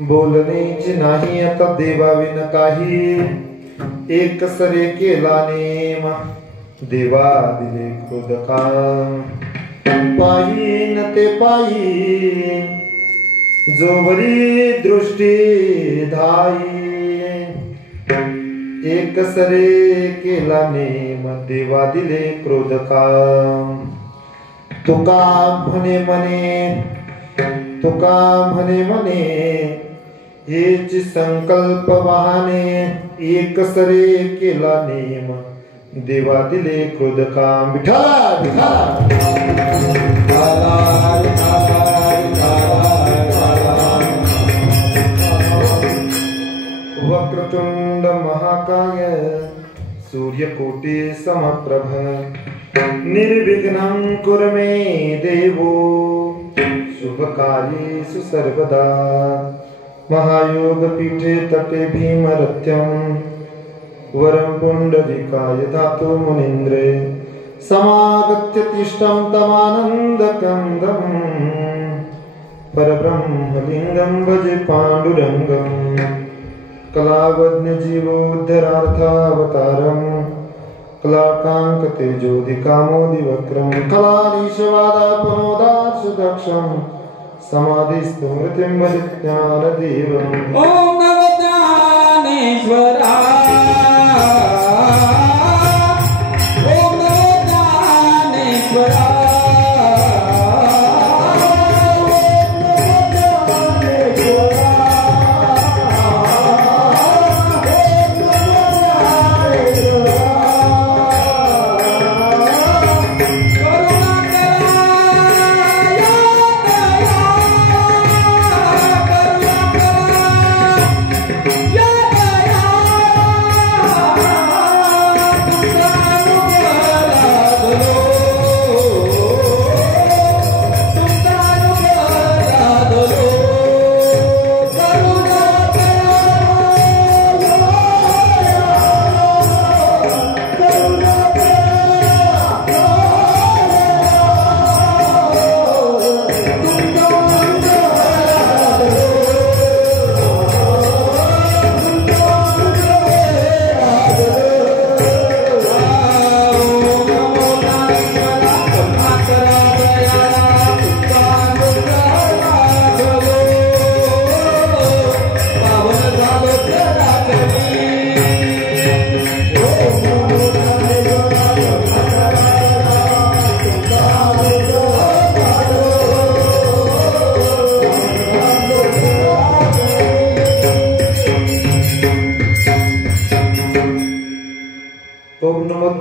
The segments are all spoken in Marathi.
बोलणेची नाही आता देवाविन काही, एक सरे केला नेम देवा दिले क्रोध काम. पायीन ते पायी जोवरी दृष्टी धाई, एक सरे केला नेम देवा दिले क्रोध काम. तुका म्हणे म्हणे हेच संकल्प वाहने, एक सरे केला नेम देवा दिले क्रोध काम. विठ्ठला वक्रतुंड महाकाय सूर्यकोटि समप्रभ, निर्विघ्नं कुरु मे देवो शुभकार्येषु सर्वदा. महायोग पीठे तटे भीमरथ्यं, वरं पुंडरीकाय धातु मुनीन्द्रे. समागत्य तिष्ठं तमानन्दकन्दं, परब्रह्मलिङ्गं भजे पाण्डुरङ्गं. कलावज्ञ जीवोद्धरार्थावतारं, कलाकांक तेजोदिकामोदिवक्रं. कलानीशवादापनोदार्शदक्षं, समाधिस्तु मृतिं भज ज्ञानदेवम्. ओम नमो ज्ञानेश्वराय, ओम नमो ज्ञानेश्वराय.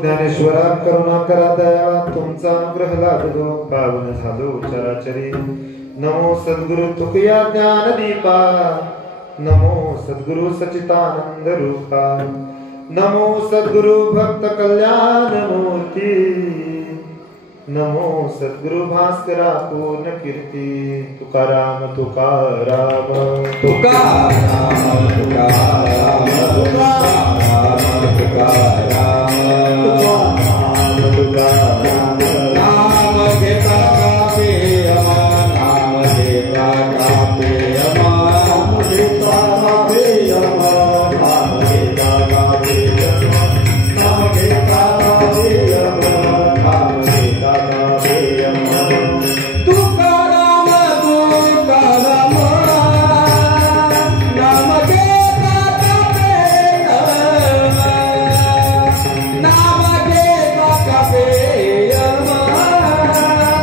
ज्ञानेश्वरा करुणा करा दयाळा, तुमचा अनुग्रह लाभलो पावन झालो चराचरी. नमो सद्गुरु तुकया ज्ञानदीपा, नमो सद्गुरु सचितानंद रूपा. नमो सद्गुरु भक्त कल्याण मूर्ती, नमो सद्गुरु भास्करा पूर्ण कीर्ती. तुकाराम तुकाराम तुकाराम तुकाराम तुकाराम तुकाराम. नाम घेता कापे अमा, नाम घेता कापे अमा, नाम घेता कापे अमा, नाम घेता कापे अमा, नाम घेता कापे अमा, नाम घेता कापे अमा. तुकाराम तुकाराम नाम घेता कापे अमा, नाम घेता कापे अमा, नाम घेता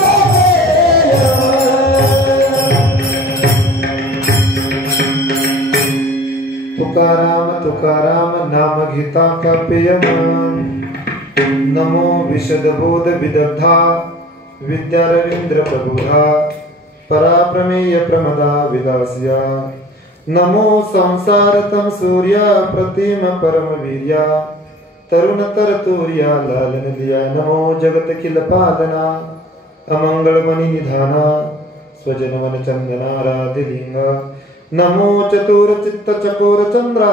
कापे अमा. तुकाराम तुकाराम नाम घेता कापे अमा. नमो विशदबोध विदग्धा, विद्या रवींद्र प्रबोधा. पराप्रमेय प्रमदा विदास्या. नमो संसारतम सूर्या, प्रतिम परम वीर्या. तरुण तरतुर्या लालन दिया. नमो जगत खिल पालना, अमंगलमणि निधाना स्वजनवन चंदनाराधिलिंग नमो चतुर चित्त चकोर चंद्रा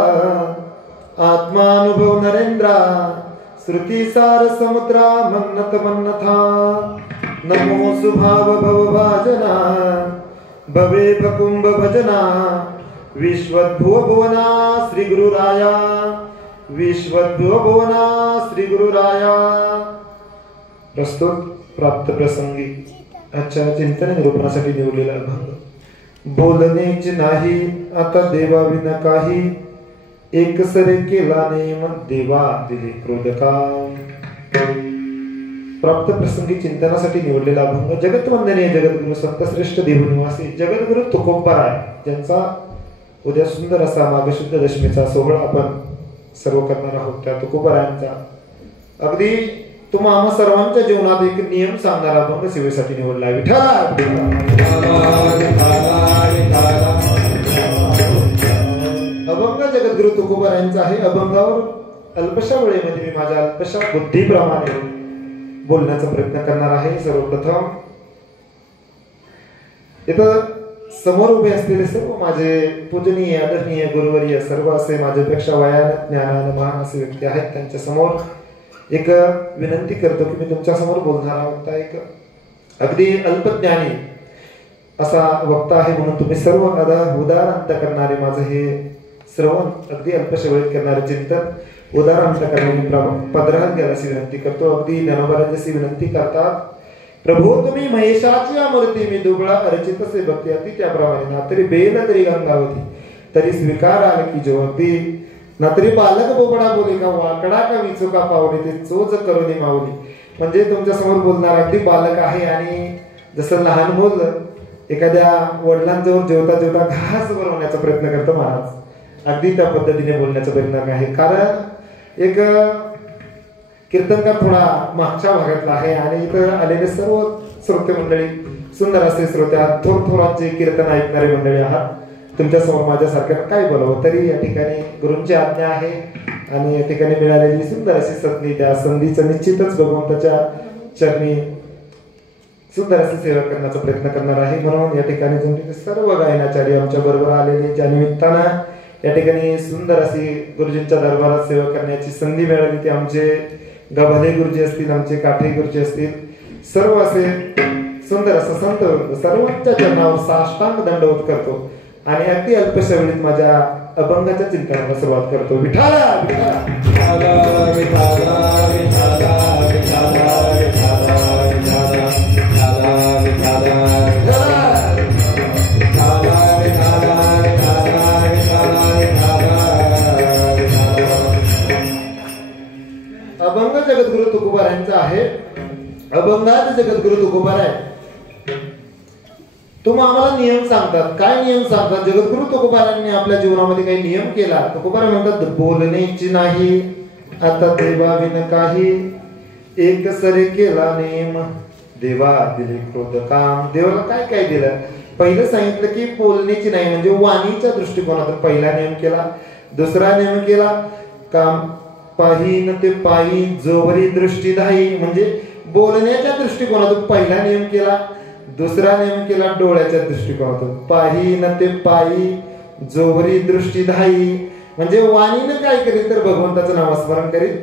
आत्मानुभव नरेंद्रा श्रुतिसार समुद्रा मन्नत मन्नथा नमो सुभाव भवभाजना भवे भकुंभ भजना विश्वद्भुव भुवना श्री गुरुराया विश्वद्भुव भुवना श्री गुरुराया। प्रस्तुत प्राप्त प्रसंगी आजच्या चिंतन निरूपणासाठी निवडलेला अभंग। बोलणेच नाही आता देवाविना काही एक सरे केला नेम देवा दिले क्रोध काम। प्राप्त प्रसंगी चिंतनासाठी निवडलेला अभंग जगतवंदनीय जगद्गुरु संतश्रेष्ठ देवनिवासी जगद्गुरु तुकोबाराय ज्यांचा उद्या सुंदर असा माघ शुद्ध दशमीचा सोहळा आपण सर्व करणार आहोत। त्या तुकोबारायांचा अगदी तुम्हा आम्हा सर्वांच्या जीवनात एक नियम सांगणारा अभंग सेवेसाठी निवडला आहे। अभंग जगद्गुरु तुकोबारायांचा आहे। अभंगावर अल्पशा वेळेमध्ये मी माझ्या अल्पशा बुद्धीप्रमाणे बोलण्याचा प्रयत्न करणार आहे। सर्वप्रथम इथं समोर उभे असलेले सर्व माझे पूजनीय आदरणीय गुरुवर्य सर्व असे माझ्यापेक्षा वयानं ज्ञानानं महान असे व्यक्ती आहेत। त्यांच्या समोर एक विनंती करतो की मी तुमच्या समोर बोलणार आहोत। एक अगदी अल्पज्ञानी असा वक्ता आहे म्हणून तुम्ही सर्व उदार अंत करणारे माझं हे श्रवण अगदी अल्पशा वेळेत करणारे चिंतन उदार अंत करणारे पदरात घ्यायला विनंती करतो। अगदी ज्ञानोबा जशी विनंती करतात, प्रभू तुम्ही महेशाची मूर्ती मी दुबळा अर्चित से भक्ती अति त्याप्रमाणे ना तरी बेल तरी गंगावती तरी स्वीकार आले की जो अगदी ना तरी बालक बोबडा बोले का वाकडा का विचुका पावले ते चोच करून मावली। म्हणजे तुमच्या समोर बोलणार अगदी बालक आहे आणि जसं लहान मुल एखाद्या वडिलांजवळ जेवता जेवता घास बनवण्याचा प्रयत्न करतो महाराज, अगदी त्या पद्धतीने बोलण्याचा प्रयत्न आहे। कारण एक कीर्तनकार थोडा मागच्या भागातला आहे आणि इथं आलेले सर्व श्रोते मंडळी सुंदर असे श्रोते आहात, थोरांचे कीर्तन ऐकणारे मंडळी आहात। तुमच्या समोर माझ्यासारख्या काय बोलावं तरी या ठिकाणी गुरूंची आज्ञा आहे आणि या ठिकाणी मिळालेली सुंदर अशी संधी त्या संधीचं निश्चितच भगवंताच्या चरणी सुंदर अशी सेवा करण्याचा प्रयत्न करणार आहे। म्हणून या ठिकाणी जमलेले सर्व गायनाचार्य आमच्या बरोबर आलेले ज्या निमित्तानं या ठिकाणी सुंदर अशी गुरुजींच्या दरबारात सेवा करण्याची संधी मिळाली ते आमचे गभाले गुरुजी असतील, आमचे काठे गुरुजी असतील, सर्व असे सुंदर असं संत सर्वांच्या चरणावर साष्टांग दंडवत करतो आणि अगदी अल्पशा वेळीत माझ्या अभंगाच्या चिंतनाला सुरुवात करतो। विठाला विठाला अभंग जगद्गुरु तुकोबारायांचा आहे। अभंगात जगद्गुरु तुकोबाराय तुम्ही आम्हाला नियम सांगतात। काय नियम सांगतात? जगद्गुरु तुकोबारायांनी आपल्या जीवनामध्ये काही नियम केला। तुकोबारा म्हणतात बोलण्याची नाही आता देवाविन काही एक सरे केला नेम देवा दिले क्रोध काम। देवाला काय काय दिलं? पहिलं सांगितलं की बोलण्याची नाही म्हणजे वाणीच्या दृष्टिकोनातून पहिला नियम केला। दुसरा नियम केला काम पाही न ते पायी जोवरी दृष्टी धाई म्हणजे बोलण्याच्या दृष्टिकोनातून पहिला नियम केला। दुसरा नियम केला डोळ्याच्या दृष्टिकोनातून पाही न ते पायी जोवरी दृष्टी धाई म्हणजे वाणीनं काय करीत तर भगवंताचं नामस्मरण करीत।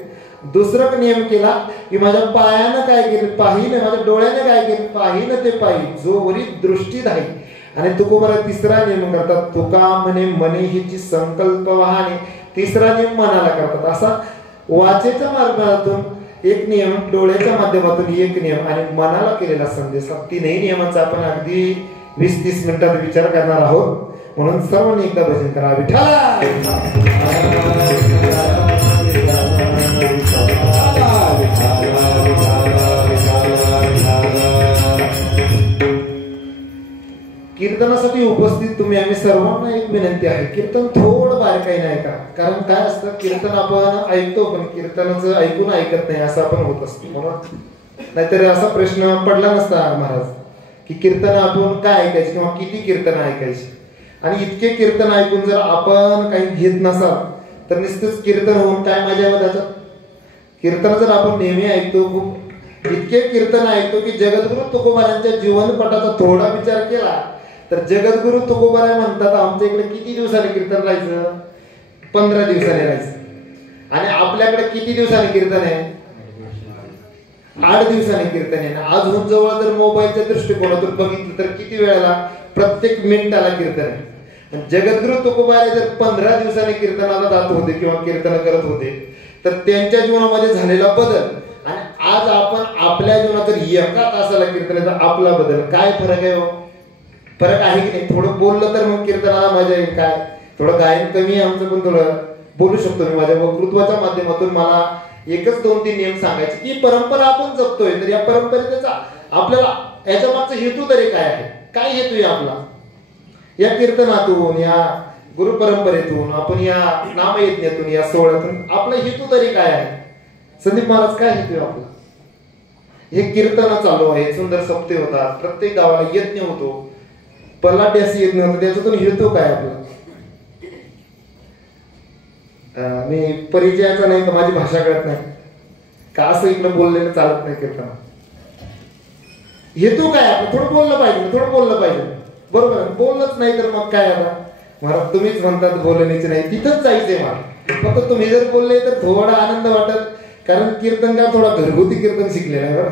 दुसरा नियम केला की माझ्या पायानं काय केलं पाहीनं माझ्या डोळ्याने काय केलं पाही न ते पायी जोवरी दृष्टी धाई। आणि तुकोबारा तिसरा नियम करतात तुका म्हणे मने हिची संकल्प वाहने तिसरा नियम मनाला करतात। असा वाचेच्या मार्गातून एक नियम, डोळ्याच्या माध्यमातून एक नियम आणि मनाला केलेला संदेश, तीनही नियमांचा आपण अगदी 20-30 मिनिटात विचार करणार आहोत। म्हणून सर्वांनी एकदा भजन करा विठाला। कीर्तनासाठी उपस्थित तुम्ही आम्ही सर्वांना एक विनंती आहे, कीर्तन थोडं बारकाई नाही का? कारण काय असतं कीर्तन आपण ऐकतो पण कीर्तनाचं ऐकून ऐकत नाही असं आपण होत असतो। म्हणून नाहीतर असा प्रश्न पडला नसता महाराज की कीर्तन आपण काय ऐकायचे किंवा किती कीर्तन ऐकायची। आणि इतके कीर्तन ऐकून जर आपण काही घेत नसाल तर निश्चितच कीर्तन होऊन काय मजा आहे त्याच्यात? कीर्तन जर आपण नेहमी ऐकतो खूप इतके कीर्तन ऐकतो की जगद्गुरु तुकोबारांच्या जीवनपटाचा थोडा विचार केला तर जगद्गुरु तुकोबाराय म्हणतात आमच्या इकडे किती दिवसाने कीर्तन राहायचं? 15 दिवसाने राहायचं. आणि आपल्याकडे किती दिवसाने कीर्तन आहे? 8 दिवसाने कीर्तन आहे. अजून जवळ जर मोबाईलच्या दृष्टिकोनातून बघितलं तर किती वेळेला? प्रत्येक मिनिटाला कीर्तन आहे. जगद्गुरु तुकोबाराय जर 15 दिवसाने कीर्तनाला जात होते किंवा कीर्तन करत होते तर त्यांच्या जीवनामध्ये झालेला बदल आणि आज आपण आपल्या जीवनात जर एका तासाला कीर्तनाचा आपला बदल, काय फरक आहे? फरक आहे की नाही? थोडं बोललं तर मग कीर्तनाला मजा येईल. काय थोडं गायन कमी आहे आमचं पण थोडं बोलू शकतो मी. माझ्या वक्तृत्वाच्या माध्यमातून मला एकच 2-3 नियम सांगायचे की परंपरा आपण जपतोय तर या परंपरेचा आपल्याला याच्या मागचा हेतू तरी काय आहे? काय हेतू आहे आपला? या कीर्तनातून, या गुरु परंपरेतून, आपण या नामयज्ञातून, या सोहळ्यातून आपला हेतू तरी काय आहे? संदीप महाराज काय हेतू आहे आपला? हे कीर्तन चालू आहे, सुंदर सप्ते होतात, प्रत्येक गावाला यज्ञ होतो, पल्लाट्यासी यज्ञ होतो, त्याच्यातून हेतू काय आपला? मी परिचयाचा नाही तर माझी भाषा कळत नाही का असं इकडं बोललेलं चालत नाही कीर्तनात. हेतू काय आपलं? थोडं बोललं पाहिजे, बरोबर आहे. बोललंच नाही तर मग काय? आता महाराज तुम्हीच म्हणतात बोलण्याचे नाही, तिथंच जायचंय मला. फक्त तुम्ही जर बोलले तर थोडा आनंद वाटत, कारण कीर्तन का थोडा घरगुती कीर्तन शिकलेला आहे बरं.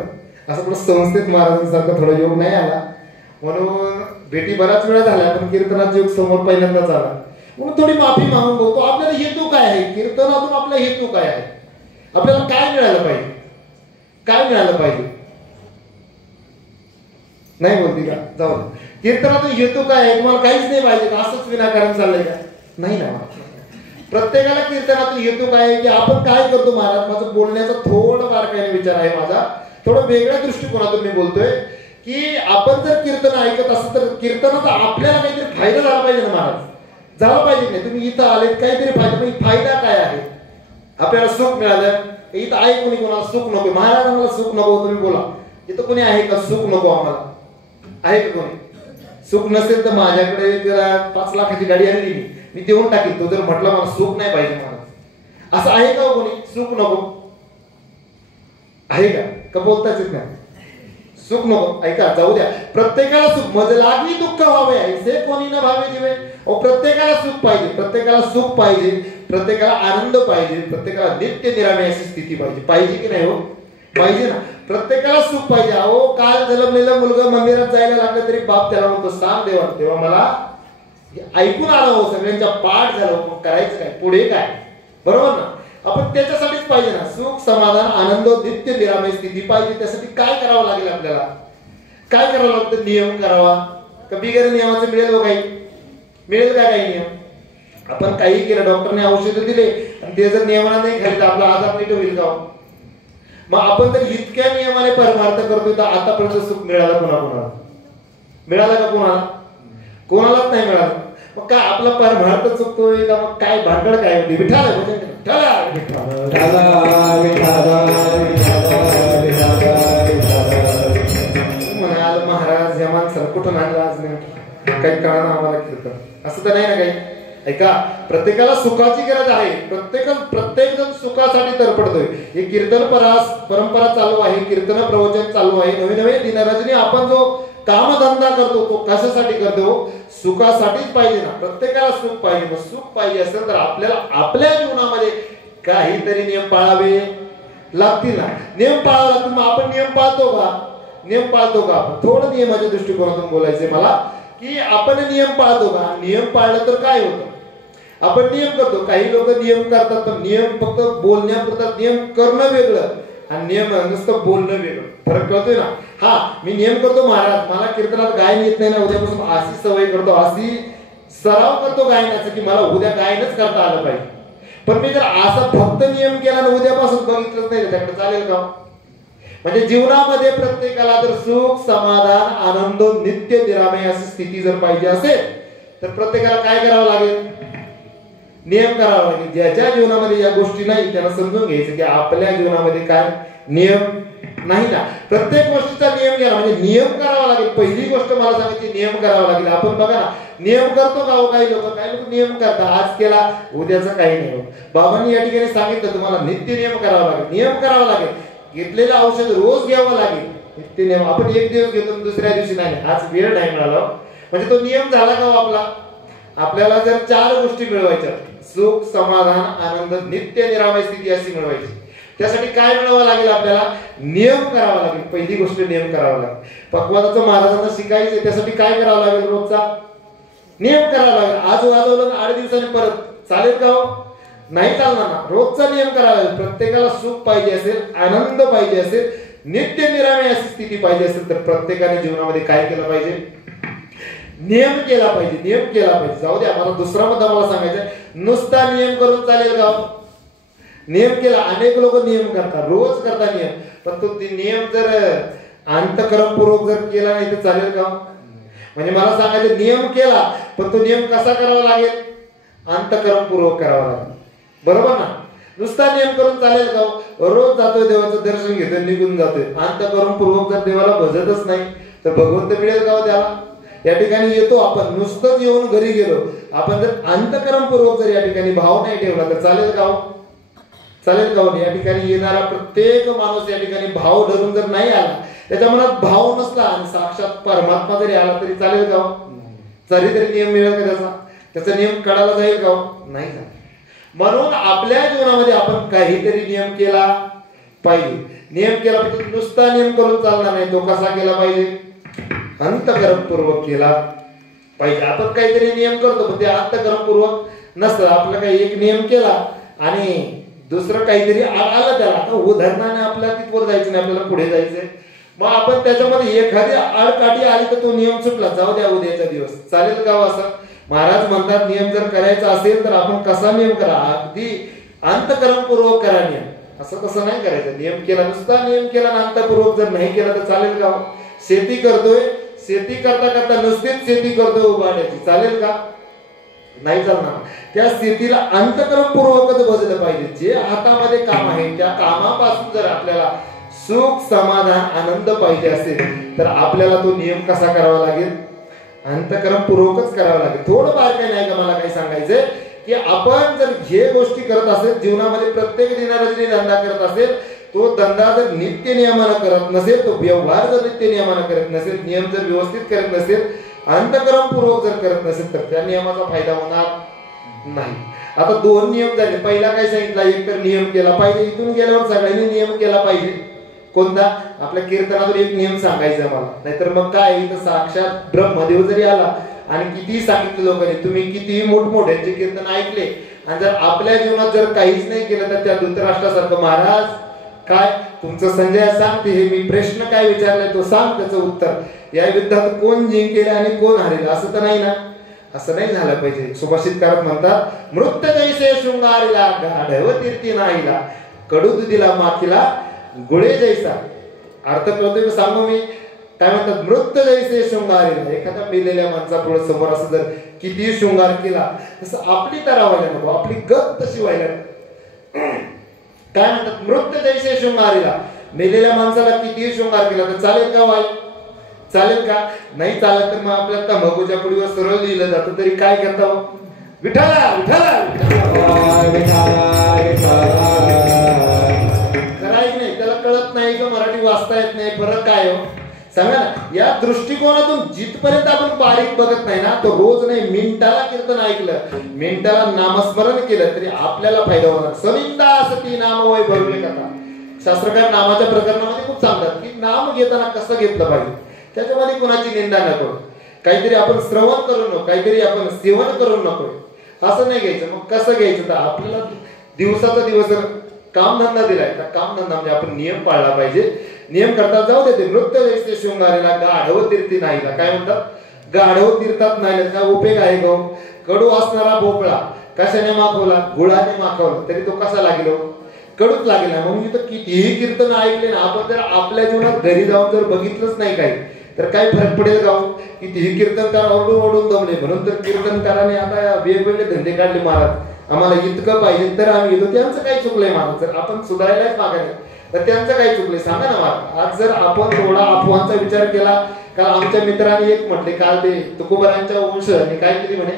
असं थोडं संस्थेत महाराजांसारखा थोडा योग नाही आला, म्हणून भेटी बराच वेळा झाल्या पण कीर्तनाचा योग समोर पहिल्यांदाच आला, म्हणून थोडी माफी मागून बोलतो. आपल्याला हेतू काय आहे? कीर्तनातून आपला हेतू काय आहे? आपल्याला काय मिळालं पाहिजे? काय मिळालं पाहिजे? नाही बोलती का? जाऊ दे. कीर्तनातून हेतू काय आहे? तुम्हाला काहीच नाही पाहिजे का? असंच विनाकारण चाललंय का? नाही ना. प्रत्येकाला कीर्तनातून हेतू काय आहे की आपण काय करतो? महाराज माझं बोलण्याचा थोडा बारकाईने विचार आहे माझा, थोडं वेगळ्या दृष्टिकोनातून मी बोलतोय की आपण जर कीर्तन ऐकत असं तर कीर्तनाचा आपल्याला काहीतरी फायदा झाला पाहिजे ना महाराज? झाला पाहिजे नाही? तुम्ही इथं आलेत काहीतरी फायदा, फायदा काय आहे? आपल्याला सुख मिळालं, इथं आहे कोणी कोणाला सुख नको? महाराज आम्हाला सुख नको, तुम्ही बोला. इथं कोणी आहे का सुख नको आम्हाला? आहे का कोणी? सुख नसेल तर माझ्याकडे 5 लाखाची गाडी आणली मी देऊन टाकील. तो जर म्हटलं मला सुख नाही पाहिजे महाराज, असं आहे का कोणी? सुख नको आहे का? बोलताच येत नाही सुख नको? ऐका, जाऊ द्या. प्रत्येकाला सुख मज लागी दुःख व्हावे ऐसे कोणी न भावे जीवे. प्रत्येकाला सुख पाहिजे, प्रत्येकाला सुख पाहिजे, प्रत्येकाला आनंद पाहिजे, प्रत्येकाला नित्य निरामय अशी स्थिती पाहिजे. पाहिजे की नाही? हो पाहिजे ना. प्रत्येकाला सुख पाहिजे. अहो काल जन्मलेला मुलगा मंदिरात जायला लागला तरी बाप त्याला म्हणतो सांग देवा, तेव्हा मला ऐकून आलं हो, सगळ्यांच्या पाठ झालं, मग करायचं काय? पुढे काय? बरोबर ना. आपण त्याच्यासाठीच पाहिजे ना सुख, समाधान, आनंद, नित्य निरामय स्थिती पाहिजे. त्यासाठी काय करावं लागेल आपल्याला? काय करावं लागतं? नियम करावा का? बिगर नियमाचं मिळेल हो काही? मिळेल का काही नियम? आपण काही केलं, डॉक्टरने औषधं दिले आणि ते जर नियमाने नाही खाली तर आपला आजार नीट होईल का? मग आपण तर इतक्या नियमाने परमार्थ करतोय तर आतापर्यंत सुख मिळालं कोणाला? मिळालं का कोणाला? कोणालाच नाही मिळालं. मग काय आपला परमार्थ चुकतोय का? मग काय भांडण काय होती? विठाला म्हणाल महाराज या माणसाला कुठून आणला आज नाही काही कळणार आम्हाला कीर्तन असं तर नाही ना काही. ऐका, प्रत्येकाला सुखाची गरज आहे, प्रत्येक जण सुखासाठी तरपडतोय. हे कीर्तन परंपरा चालू आहे, कीर्तन प्रवचन चालू आहे. नवे नवे दिनरजनी आपण जो कामधंदा करतो तो कशासाठी करतो? सुखासाठीच पाहिजे ना. प्रत्येकाला सुख पाहिजे. मग सुख पाहिजे असेल तर आपल्याला आपल्या जीवनामध्ये काहीतरी नियम पाळावे लागतील ना. नियम पाळावे लागतील. मग आपण नियम पाळतो का? नियम पाळतो का? आपण थोडं नियमाच्या दृष्टिकोनातून बोलायचंय मला की आपण नियम पाळतो का? नियम पाळलं तर काय होतं? आपण नियम करतो, काही लोक नियम करतात पण नियम फक्त बोलण्यापुरता, नियम करणं वेगळं आणि नियम नुसतं बोलणं वेगळं. फरक कळतोय ना? हा, मी नियम करतो महाराज, मला कीर्तनात गायन येत नाही ना, उद्यापासून अशी सवय करतो, अशी सराव करतो गायनाचा की मला उद्या गायनच करता आलं पाहिजे. पण मी जर असा फक्त नियम केला ना उद्यापासून बघितलंच नाही त्याकडे, चालेल का? म्हणजे जीवनामध्ये प्रत्येकाला जर सुख, समाधान, आनंद, नित्य निरामय अशी स्थिती जर पाहिजे असेल तर प्रत्येकाला काय करावं लागेल? नियम करावा लागेल. ज्याच्या जीवनामध्ये या गोष्टी नाही त्याला समजून घ्यायचं की आपल्या जीवनामध्ये काय नियम नाही ना. प्रत्येक गोष्टीचा नियम घ्यावा म्हणजे नियम करावा लागेल. पहिली गोष्ट मला सांगायची, नियम करावा लागेल. आपण बघा ना, नियम करतो का? काही लोक नियम करतात, आज केला उद्याचं काही नाही. बाबांनी या ठिकाणी सांगितलं तुम्हाला नित्य नियम करावा लागेल. नियम करावा लागेल. घेतलेलं औषध रोज घ्यावं लागेल. ते नियम आपण एक दिवस घेतो दुसऱ्या दिवशी नाही. आज वेळ नाही मिळाला म्हणजे तो नियम झाला का आपला. आपल्याला जर 4 गोष्टी मिळवायच्या, सुख, समाधान, आनंद, नित्य निरामय स्थिती अशी मिळवायची, त्यासाठी काय मिळवावं लागेल आपल्याला. नियम करावा लागेल. पहिली गोष्ट नियम करावा लागेल. पक्वादाचं महाराजांना शिकायचं त्यासाठी काय करावं लागेल. रोजचा नियम करावा लागेल. आज वाजवलं 8 दिवसांनी परत चालेल का हो. नाही चालणार ना. रोजचा नियम करावा लागेल. प्रत्येकाला सुख पाहिजे असेल, आनंद पाहिजे असेल, नित्य निरामय अशी स्थिती पाहिजे असेल तर प्रत्येकाने जीवनामध्ये काय केलं पाहिजे. नियम केला पाहिजे. नियम केला पाहिजे. जाऊ द्या मला दुसरा मुद्दा मला सांगायचा. नुसता नियम करून चालेल का. नियम केला. अनेक लोक नियम करतात, रोज करतात नियम, पण तो नियम जर अंतःकरणपूर्वक जर केला नाही तर चालेल का. म्हणजे मला सांगायचं नियम केला पण तो नियम कसा करावा लागेल. अंतःकरणपूर्वक करावा लागेल. बरोबर ना. नुसता नियम करून चालेल का. रोज जातोय देवाचं दर्शन घेतोय निघून जातोय, अंतःकरणपूर्वक जर देवाला भजतच नाही तर भगवंत मिळेल का त्याला. या ठिकाणी येतो आपण, नुसतंच येऊन घरी गेलो, आपण जर अंतःकरणपूर्वक जर या ठिकाणी भाव नाही ठेवला तर चालेल का. चालेल का. या ठिकाणी येणारा प्रत्येक माणूस या ठिकाणी भाव धरून जर नाही आला, त्याच्या मनात भाव नसला आणि साक्षात परमात्मा जरी आला तरी चालेल का. तरी नियम मिळेल का त्याचा नियम काढायला जाईल का. नाही जाईल. म्हणून आपल्या जीवनामध्ये आपण काहीतरी नियम केला पाहिजे. नियम केला पाहिजे. नुसता नियम करून चालणार नाही. तो कसा केला पाहिजे. अंतःकरणपूर्वक केला पाहिजे. आपण काहीतरी नियम करतो पण ते अंतःकरणपूर्वक नसतं. आपला काही एक नियम केला आणि दुसरं काहीतरी आलं त्याला, आता उदाहरणाने आपल्याला तिथवर जायचं नाही, आपल्याला पुढे जायचंय. मग आपण त्याच्यामध्ये एखादी आडकाठी आली तर तो नियम सुटला, जाऊ द्या उद्याचा दिवस, चालेल का असं. महाराज म्हणतात नियम जर करायचा असेल तर आपण कसा नियम करा. अगदी अंतःकरणपूर्वक करा नियम. असं तसं नाही करायचं. नियम केला, नुसता नियम केला आणि अंतःपूर्वक जर नाही केला तर चालेल का. शेती करतोय, शेती करता करता नुसतीच शेती करतोय उभारण्याची, चालेल का. नाही चालणार. त्या शेतीला अंतःकरणपूर्वकच बसलं पाहिजे. जे हातामध्ये काम आहे त्या कामापासून जर आपल्याला सुख, समाधान, आनंद पाहिजे असेल तर आपल्याला तो नियम कसा करावा लागेल. अंतःकरणपूर्वकच करावा लागेल. थोडं बारकाई नाही का मला काही सांगायचंय की आपण जर हे गोष्टी करत असेल जीवनामध्ये, प्रत्येक दिनारात्री धंदा करत असेल, तो धंदा जर नित्य नियमानं करत नसेल, तो व्यवहार जर नित्य नियमानं करत नसेल, नियम जर व्यवस्थित करत नसेल, अंतःकरणपूर्वक जर करत नसेल तर त्या नियमाचा फायदा होणार नाही. आता 2 नियम झाले. पहिला काय सांगितला, एक तर नियम केला पाहिजे. इथून गेल्यावर सगळ्यांनी नियम केला पाहिजे. कोणता. आपल्या कीर्तनातून एक नियम सांगायचा मला. नाहीतर मग काय, इथं साक्षात ब्रह्मदेव जरी आला आणि कितीही सांगितलं लोकांनी, तुम्ही कितीही मोठमोठ्यांचे कीर्तन ऐकले आणि जर आपल्या जीवनात जर काहीच नाही केलं तर त्या धृतराष्ट्रासारखं, महाराज काय तुमचं संजय सांगते, हे मी प्रश्न काय विचारलाय तो सांग त्याचं उत्तर. या युद्धात कोण जिंकेल आणि कोण हरेल असं तर नाही ना. असं नाही झालं पाहिजे. सुभाषितकार म्हणतात, मृत्य जैसे शृंगारीला गाढव तीर्थी नाहीला, कडू दुधीला माखीला गुळे जैसा. अर्थ कळतोय का सांगू मी. काय म्हणतात, मृत्य जैसे शृंगारीला. एखाद्या मेलेल्या माणसापुढे समोर असं जर किती शृंगार केला तसं आपली तरा व्हायला नको, आपली गत तशी व्हायला. काय म्हणतात, मृत्य जैसे शृंगारीला. मेलेल्या माणसाला कितीही शृंगार केला तर चालेल का वाय. चालेल का. नाही चालत तर मग आपल्या तंबाखूच्या पुडीवर सरळ लिहिलं जातं तरी काय करता. विठाला विठाला करायचं नाही. त्याला कळत नाही का मराठी वाचता येत नाही, फरक काय हो सांगा ना. या दृष्टिकोनातून जिथपर्यंत आपण बारीक बघत नाही ना, तो रोज नाही मिनिटाला कीर्तन ऐकलं, मिनिटाला नामस्मरण केलं तरी आपल्याला फायदा होणार. सविंदा सती नाम वय भरले कथा. शास्त्रकार नामाच्या प्रकरणामध्ये खूप सांगतात की नाम घेताना कसं घेतलं पाहिजे. त्याच्यामध्ये कोणाची निंदा नको, काहीतरी आपण श्रवण करू नको, काहीतरी आपण सेवन करू नको, असं नाही घ्यायचं. मग कसं घ्यायचं तर आपल्याला दिवसाचा दिवस कामधंदा दिलाय तर कामधंदा म्हणजे आपण नियम पाळला पाहिजे. नियम करता जाऊ देते. नृत्य जैसे शृंगारीला गाढव तीर्थी नाहीला. काय म्हणतात, गाढव तीर्थात नाही का उपयोग आहे गो. कडू असणारा भोपळा कशाने माखवला, गुळाने माखवला तरी तो कसा लागेल, कडूच लागेल. म्हणून इथं कितीही कीर्तन ऐकले ना, आपण जर आपल्या जीवनात घरी जाऊन जर बघितलंच नाही काही तर काय फरक पडेल का. कितीही कीर्तनकार ओरडून ओरडून दमले म्हणून तर कीर्तनकाराने आता वेगवेगळे धंदे काढले. महाराज आम्हाला इतकं पाहिजे तर आम्ही येतो. त्यांचं काय चुकलंय महाराज. जर आपण सुधारायलाच मागायला तर त्यांचं काय चुकलंय सांगा ना महाराज. आज जर आपण थोडा अफवांचा विचार केला, काल आमच्या मित्रांनी एक म्हटले, काल ते तुकोबारांच्या वंशाने काय केली म्हणे,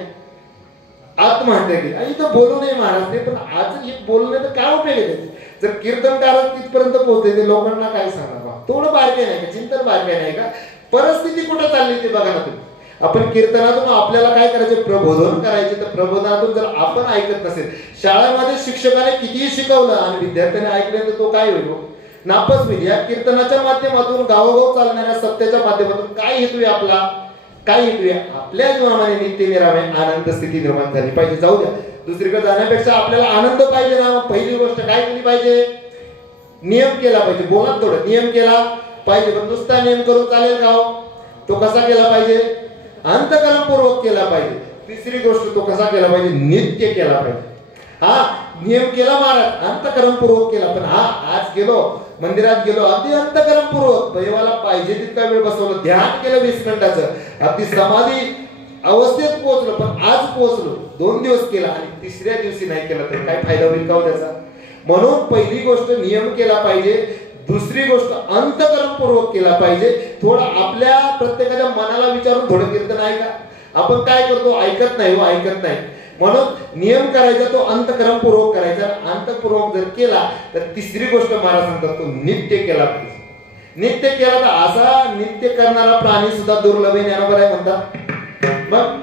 आत्महत्या केली. इथं बोलू नये महाराज ते, पण आज एक बोलणे तर काय उपयोग आहे. जर कीर्तनकार तिथपर्यंत पोहोचते ते लोकांना काय सांगणार? थोडं बारके नाही का, चिंतन बारके नाही का, परिस्थिती कुठं चालली ते बघा ना तुम्ही. आपण कीर्तनातून आपल्याला काय करायचे, प्रबोधन करायचे. तर प्रबोधनातून जर आपण ऐकत नसेल, शाळेमध्ये शिक्षकाने कितीही शिकवलं आणि विद्यार्थ्याने ऐकले तर तो काय होईल? नापास होईल. या कीर्तनाच्या माध्यमातून गावोगाव चालणाऱ्या सत्याच्या माध्यमातून काय हेतू आहे आपला? काय हेतू आहे? आपल्या जीवनामध्ये नित्य निरामय आनंद स्थिती निर्माण झाली पाहिजे. जाऊ द्या, दुसरीकडे जाण्यापेक्षा आपल्याला आनंद पाहिजे ना. पहिली गोष्ट काय केली पाहिजे? नियम केला पाहिजे. बोला थोडं, नियम केला पाहिजे. पण नुसता नियम करून चालेल का? तो कसा केला पाहिजे? अंतःकरणपूर्वक केला पाहिजे. तिसरी गोष्ट तो कसा केला पाहिजे? नित्य केला पाहिजे. हा नियम केला महाराज, अंतःकरणपूर्वक केला. पण हा आज गेलो मंदिरात गेलो, अगदी अंतःकरणपूर्वक देवाला पाहिजे तितका वेळ बसवलं, ध्यान केलं 20 मिनिटाचं, अगदी समाधी अवस्थेत पोहोचलो. पण आज पोहोचलो, 2 दिवस केला आणि तिसऱ्या दिवशी नाही केला तर काय फायदा होईल का त्याचा? म्हणून पहिली गोष्ट नियम केला पाहिजे. दुसरी गोष्ट अंतःकरणपूर्वक केला पाहिजे. थोडं आपल्या प्रत्येकाच्या मनाला विचारून थोडं कीर्तन ऐका. आपण काय करतो? ऐकत नाही, ऐकत नाही. म्हणून नियम करायचा तो अंतःकरणपूर्वक करायचा. अंतःपूर्वक जर केला तर तिसरी गोष्ट महाराज सांगतात तो नित्य केला पाहिजे. नित्य केला तर असा नित्य करणारा प्राणी सुद्धा दुर्लभ आहे. ज्ञानोबा आहे म्हणतात. मग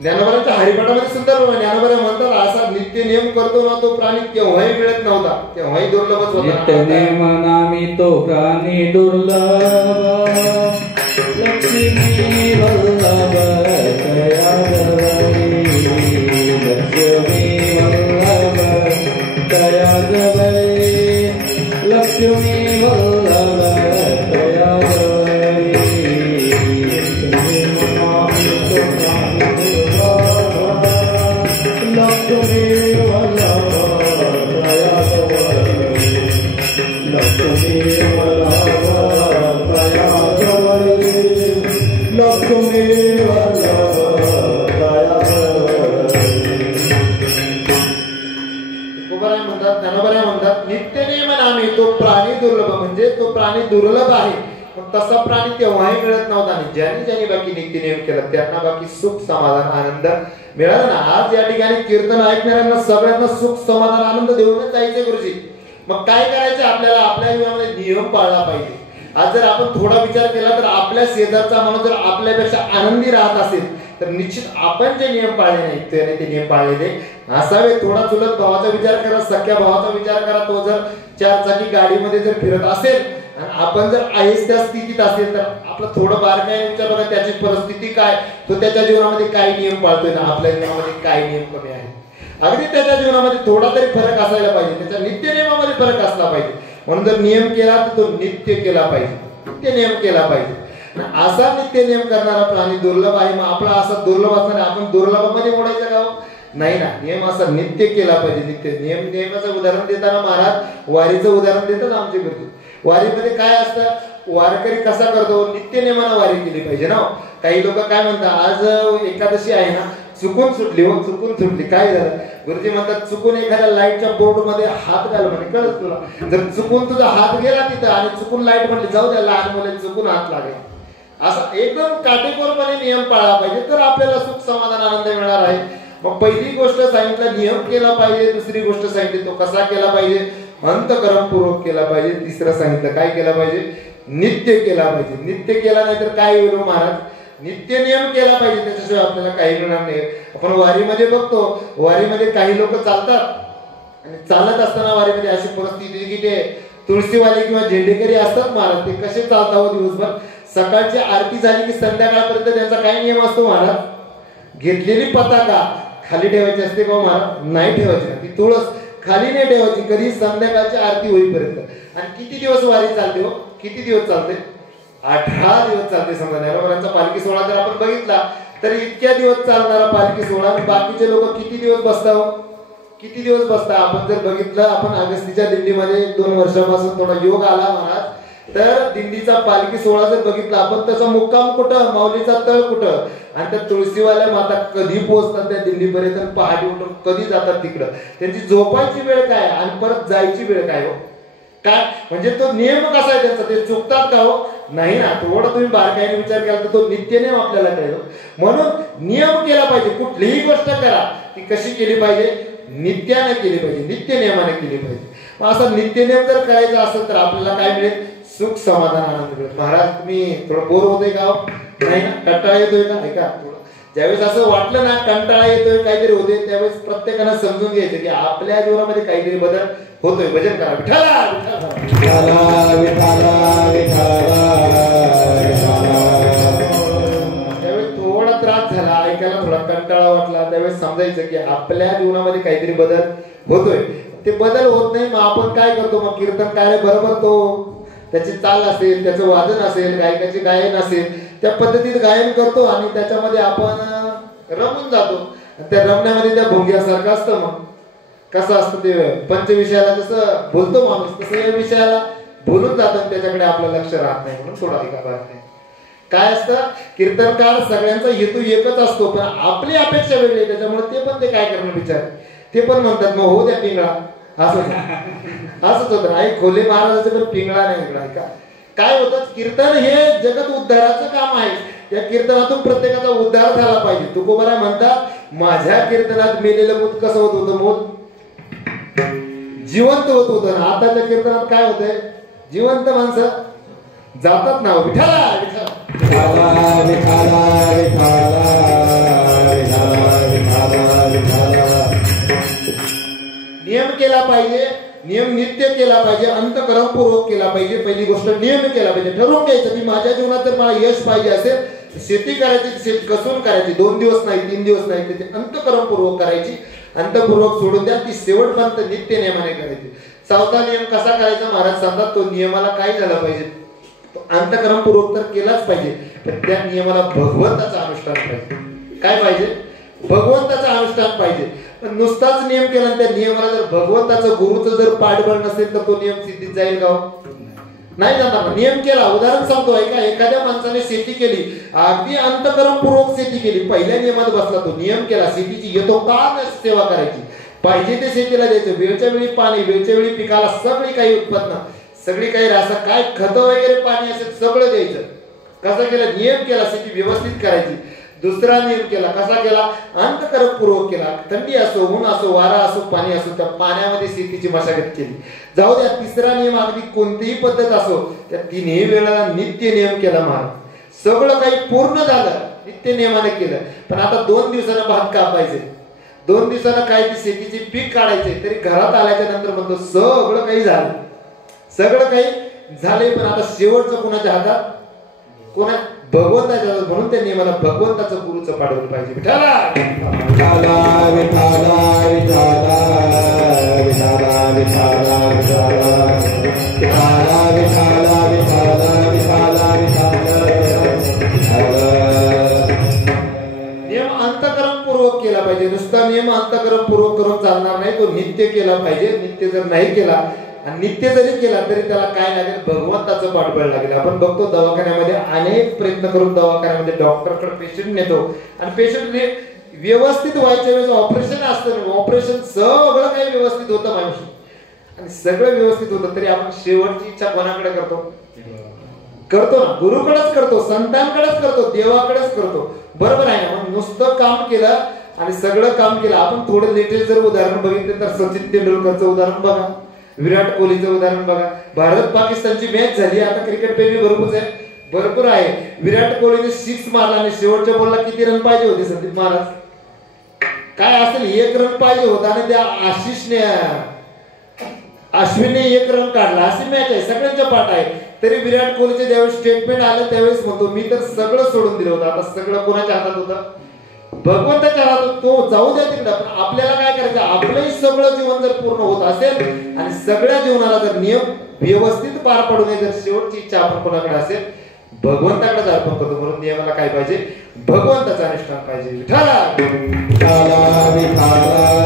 ज्ञानोबाच्या हरिपाठामध्ये सुद्धा ज्ञानोबा म्हणतात असा नित्य नियम करतो ना तो प्राणी केव्हाही मिळत नव्हता, केव्हाही दुर्लभच होता. नित्य नियम नामी तो प्राणी दुर्लभ, लक्ष्मी वल्लभ तया जवळी, लक्ष्मी वल्लभ तया जवळी, लक्ष्मी वल्लभ तया जवळी. लक्ष्मी वल्लभ तया जवळी, लक्ष्मी वल्लभ तया जवळी, लक्ष्मी वल्लभ तया जवळी. तुकाराम म्हणतात, ज्ञानोबा म्हणतात नित्य नियम नामी तो प्राणी दुर्लभ, म्हणजे तो प्राणी दुर्लभ आहे. पण तसा प्राणी तेव्हाही मिळत नव्हता. आणि ज्यांनी बाकी नित्य नियम केला त्यांना बाकी सुख समाधान आनंद मिळाला ना. आज या ठिकाणी कीर्तन ऐकणाऱ्यांना सगळ्यांना सुख समाधान आनंद देऊनच जायचे गुरुजी. मग काय करायचं? आपल्याला आपल्या जीवनामध्ये नियम पाळला पाहिजे. आज जर आपण थोडा विचार केला तर आपल्या शेजारचा माणूस जर आपल्यापेक्षा आनंदी राहत असेल तर निश्चित आपण जे नियम पाळले नाही ते नियम पाळलेले असावे. थोडा चुलत भावाचा विचार करा, सख्या भावाचा विचार करा. तो जर 4 चाकी गाडीमध्ये जर फिरत असेल आणि आपण जर आहेस त्या स्थितीत असेल तर आपलं थोडं बारकाईने विचार बघा त्याची परिस्थिती काय, तो त्याच्या जीवनामध्ये काय नियम पाळतोय ना, आपल्या जीवनामध्ये काय नियम कमी आहे. अगदी त्याच्या जीवनामध्ये थोडा तरी फरक असायला पाहिजे, त्याच्या नित्य नियमामध्ये फरक असला पाहिजे. म्हणून जर नियम केला तर तो नित्य केला पाहिजे, नित्य नियम केला पाहिजे. असा नित्य नियम करणारा प्राणी दुर्लभ आहे. मग आपला असा दुर्लभ असणारे आपण दुर्लभामध्ये मोडायचं का? नाही ना. नियम असा नित्य केला पाहिजे. नित्य नियमाचं उदाहरण देताना महाराज वारीचं उदाहरण देतात आमचे गुरुजी. वारीमध्ये काय असतं? वारकरी कसा करतो? नित्य नियमानं वारी केली पाहिजे ना. काही लोक काय म्हणतात आज एकादशी आहे ना, चुकून सुटली हो, चुकून सुटली. काय झालं? गुरुजी म्हणतात चुकून एखाद्या लाईटच्या बोर्ड मध्ये हात घाल म्हणे, कळत तुला? जर चुकून तुझा हात गेला तिथं आणि चुकून लाईट म्हणली जाऊ द्या, लहान मुले चुकून हात लागेल. असा एकदम काटेकोरपणे नियम पाळला पाहिजे तर आपल्याला सुख समाधान आनंद मिळणार आहे. मग पहिली गोष्ट सांगितलं नियम केला पाहिजे. दुसरी गोष्ट सांगितली तो कसा केला पाहिजे? अंतःकरणपूर्वक केला पाहिजे. तिसरं सांगितलं काय केला पाहिजे? नित्य केला पाहिजे. नित्य केला नाही तर काय होईल महाराज? नित्य नियम केला पाहिजे, त्याच्याशिवाय आपल्याला काही मिळणार नाही. आपण वारीमध्ये बघतो, वारीमध्ये काही लोक चालतात आणि चालत असताना वारीमध्ये अशी परिस्थिती की ते तुळशीवाले किंवा झेंडेकरी असतात महाराज, ते कसे चालतात दिवसभर. सकाळची आरती झाली की संध्याकाळपर्यंत त्यांचा काय नियम असतो महाराज? घेतलेली पताका खाली ठेवायची असते का महाराज? नाही ठेवायची. ती तुळस खाली नाही ठेवायची कधी, संध्याकाळची आरती होईपर्यंत. आणि किती दिवस वारी चालते हो? किती दिवस चालते? 18 दिवस चालते. समजा ज्ञानोबांचा पालखी सोहळा जर आपण बघितला तर इतक्या दिवस चालणारा पालखी सोहळा. बाकीचे लोक किती दिवस बसतात? किती दिवस बसतात? आपण जर बघितलं, आपण अगस्तीच्या दिंडीमध्ये 2 वर्षापासून थोडा योग आला महाराज, तर दिंडीचा पालखी सोहळा जर बघितला आपण, त्याचा मुक्काम कुठं, माऊलीचा तळ कुठं, आणि त्या तुळशीवाल्या माता कधी पोहोचतात त्या दिंडीपर्यंत, पहाटे उठून कधी जातात तिकडं, त्यांची झोपायची वेळ काय आणि परत जायची वेळ काय हो? काय म्हणजे तो नियम कसा आहे त्यांचा? ते चुकतात का हो? नाही ना. थोडा तुम्ही बारकाईने विचार केला तर तो नित्य नियम आपल्याला कळेल. म्हणून नियम केला पाहिजे. कुठलीही गोष्ट करा ती कशी केली पाहिजे? नित्याने केली पाहिजे, नित्य नियमाने केली पाहिजे. मग असं नित्य नियम जर करायचं असेल तर आपल्याला काय मिळेल? सुख, समाधान, आनंद मिळेल. महाराज तुम्ही थोडं बोर होतोय का? नाही ना? कंटाळा येतोय का? ऐका, ज्यावेळेस असं वाटलं ना कंटाळा येतोय, काहीतरी होते, त्यावेळेस प्रत्येकानं समजून घ्यायचं की आपल्या जीवनामध्ये काहीतरी बदल होतोय. भजन करा, विठ्ठला विठ्ठला विठ्ठला विठ्ठला. त्यावेळेस थोडा त्रास झाला, ऐकायला थोडा कंटाळा वाटला, त्यावेळेस समजायचं की आपल्या जीवनामध्ये काहीतरी बदल होतोय. ते बदल होत नाही, मग आपण काय करतो? मग कीर्तन काय बरोबर तो त्याची चाल असेल, त्याचं वादन असेल, गायकाचे गायन असेल, त्या पद्धतीत गायन करतो आणि त्याच्यामध्ये आपण रमून जातो. त्या रमण्यामध्ये त्या भोंग्यासारखं असतं. मग कसं असतं ते पंचविषयाला जसं बोलतो माणूस, तसं या विषयाला बोलून जातं, त्याच्याकडे आपलं लक्ष राहत नाही. म्हणून थोडा ऐका नाही. काय असतं? कीर्तनकार सगळ्यांचा हेतू एकच असतो, पण आपली अपेक्षा वेगळी. त्याच्यामुळे ते पण ते काय करणं विचार, ते पण म्हणतात मग हो द्या पिंगळा. असंच होतं. आई खोले महाराजाचं पण पिंगळा नाही इकडा. का काय होतं? कीर्तन हे जगत उद्धाराचं काम आहे. या कीर्तनातून प्रत्येकाचा उद्धार झाला पाहिजे. तुकोबाराय म्हणतात, माझ्या कीर्तनात मेलेलं मूत कसं होत होतं? मूत जिवंत होत होतं. आताच्या कीर्तनात काय होतंय? जिवंत माणसं जातात ना. विठ्ठला विठ्ठला विठ्ठला विठ्ठला विठ्ठला विठ्ठला. नियम केला पाहिजे, नियम नित्य केला पाहिजे, अंतःकरणपूर्वक केला पाहिजे. पहिली गोष्ट नियम केला पाहिजे. ठरवून घ्यायचं की माझ्या जीवनात जर मला यश पाहिजे असेल, शेती करायची, शेती कसून करायची, 2 दिवस नाही 3 दिवस नाही, त्याची अंतःकरणपूर्वक करायची. अंतःपूर्वक सोडून द्या, ती शेवटपर्यंत नित्य नियमाने करायची. 4था नियम कसा करायचा? महाराज सांगतात, तो नियमाला काय झाला पाहिजे? अंतःकरणपूर्वक तर केलाच पाहिजे, पण त्या नियमाला भगवंताचा अनुष्ठान पाहिजे. काय पाहिजे? भगवंताचा अनुष्ठान पाहिजे. पण नुसताच नियम केला, त्या नियमाला जर भगवंताचं गुरुचं जर पाठबळ नसेल तर तो नियम सिद्धीत जाईल का? नाही जाणार. नियम केला, उदाहरण सांगतो ऐका. एखाद्या माणसाने शेती केली, अगदी अंतःकरणपूर्वक शेती केली, पहिल्या नियमात बसला, तो नियम केला, शेतीची यथोकाल सेवा करायची, पाहिजे ते शेतीला द्यायचं, वेळच्या वेळी पाणी, वेळच्या वेळी पिकाला सगळी काही उत्पन्न, सगळी काही रासा, काय खत वगैरे पाणी असेल सगळं द्यायचं. कसं केलं? नियम केला, शेती व्यवस्थित करायची. दुसरा नियम केला, कसा केला? अंतःकरणपूर्वक केला. थंडी असो, ऊन असो, वारा असो, पाणी असो, त्या पाण्यामध्ये शेतीची मशागत केली. जाऊ द्या. तिसरा नियम, अगदी कोणतीही पद्धत असो, त्या 3ही वेळेला नित्य नियम केला महाराज. सगळं काही पूर्ण झालं, नित्य नियमाने केलं. पण आता 2 दिवसानं भात कापायचे, 2 दिवसानं काय ती शेतीची पीक काढायचे, तरी घरात आल्याच्या नंतर म्हणतो सगळं काही झालं, सगळं काही झाले, पण आता शेवटचं कोणाच्या हातात? कोणा? भगवंताच्या. म्हणून त्या नियमाला भगवंताचं गुरुचं पाठवलं पाहिजे. विठ्ठला विठ्ठला विठ्ठला विठ्ठला विठ्ठला विठ्ठला विठ्ठला विठ्ठला विठ्ठला. नियम अंतःकरणपूर्वक केला पाहिजे. नुसता नियम अंतःकरणपूर्वक करून चालणार नाही, तो नित्य केला पाहिजे. नित्य जर नाही केला आणि नित्य जरी केला तरी त्याला काय लागेल? भगवंताचं पाठबळ लागेल. आपण बघतो दवाखान्यामध्ये अनेक प्रयत्न करून दवाखान्यामध्ये डॉक्टरकडे पेशंट नेतो आणि पेशंट व्यवस्थित व्हायच्या वेळेस ऑपरेशन असतं, ऑपरेशन सगळं काही व्यवस्थित होतं माणूस आणि सगळं व्यवस्थित होतं, तरी आपण शेवटची इच्छा कोणाकडे करतो? करतो ना, गुरुकडेच करतो, संतांकडेच करतो, देवाकडेच करतो. बरोबर आहे ना? नुसतं काम केलं आणि सगळं काम केलं. आपण थोडं लेटेस्ट जर उदाहरण बघितलं तर सचिन तेंडुलकरचं उदाहरण बघा, विराट कोहलीचं उदाहरण बघा. भारत पाकिस्तानची मॅच झाली, आता क्रिकेट प्रेमी भरपूर आहे. विराट कोहलीने 6 मारला आणि शेवटच्या बॉलला किती रन पाहिजे होते संदीप महाराज? काय असेल 1 रन पाहिजे होता आणि त्या अश्विनने 1 रन काढला. अशी मॅच आहे, सगळ्यांच्या पाठ आहे. तरी विराट कोहलीचे ज्यावेळेस स्टेटमेंट आलं त्यावेळेस म्हणतो मी तर सगळं सोडून दिलं होतं. आता सगळं कोणाच्या हातात होतं? भगवंताच्या हातात. तो जाऊ द्या तिकडं, पण आपल्याला काय करायचं? आपलंही सगळं जीवन जर पूर्ण होत असेल आणि सगळ्या जीवनाला जर नियम व्यवस्थित पार पडू नये, जर शेवटची इच्छा आपण कोणाकडे असेल? भगवंताकडे अर्पण करतो. म्हणून नियमाला काय पाहिजे? भगवंताचं अनुष्ठान पाहिजे. विठ्ठला विठ्ठला विठ्ठला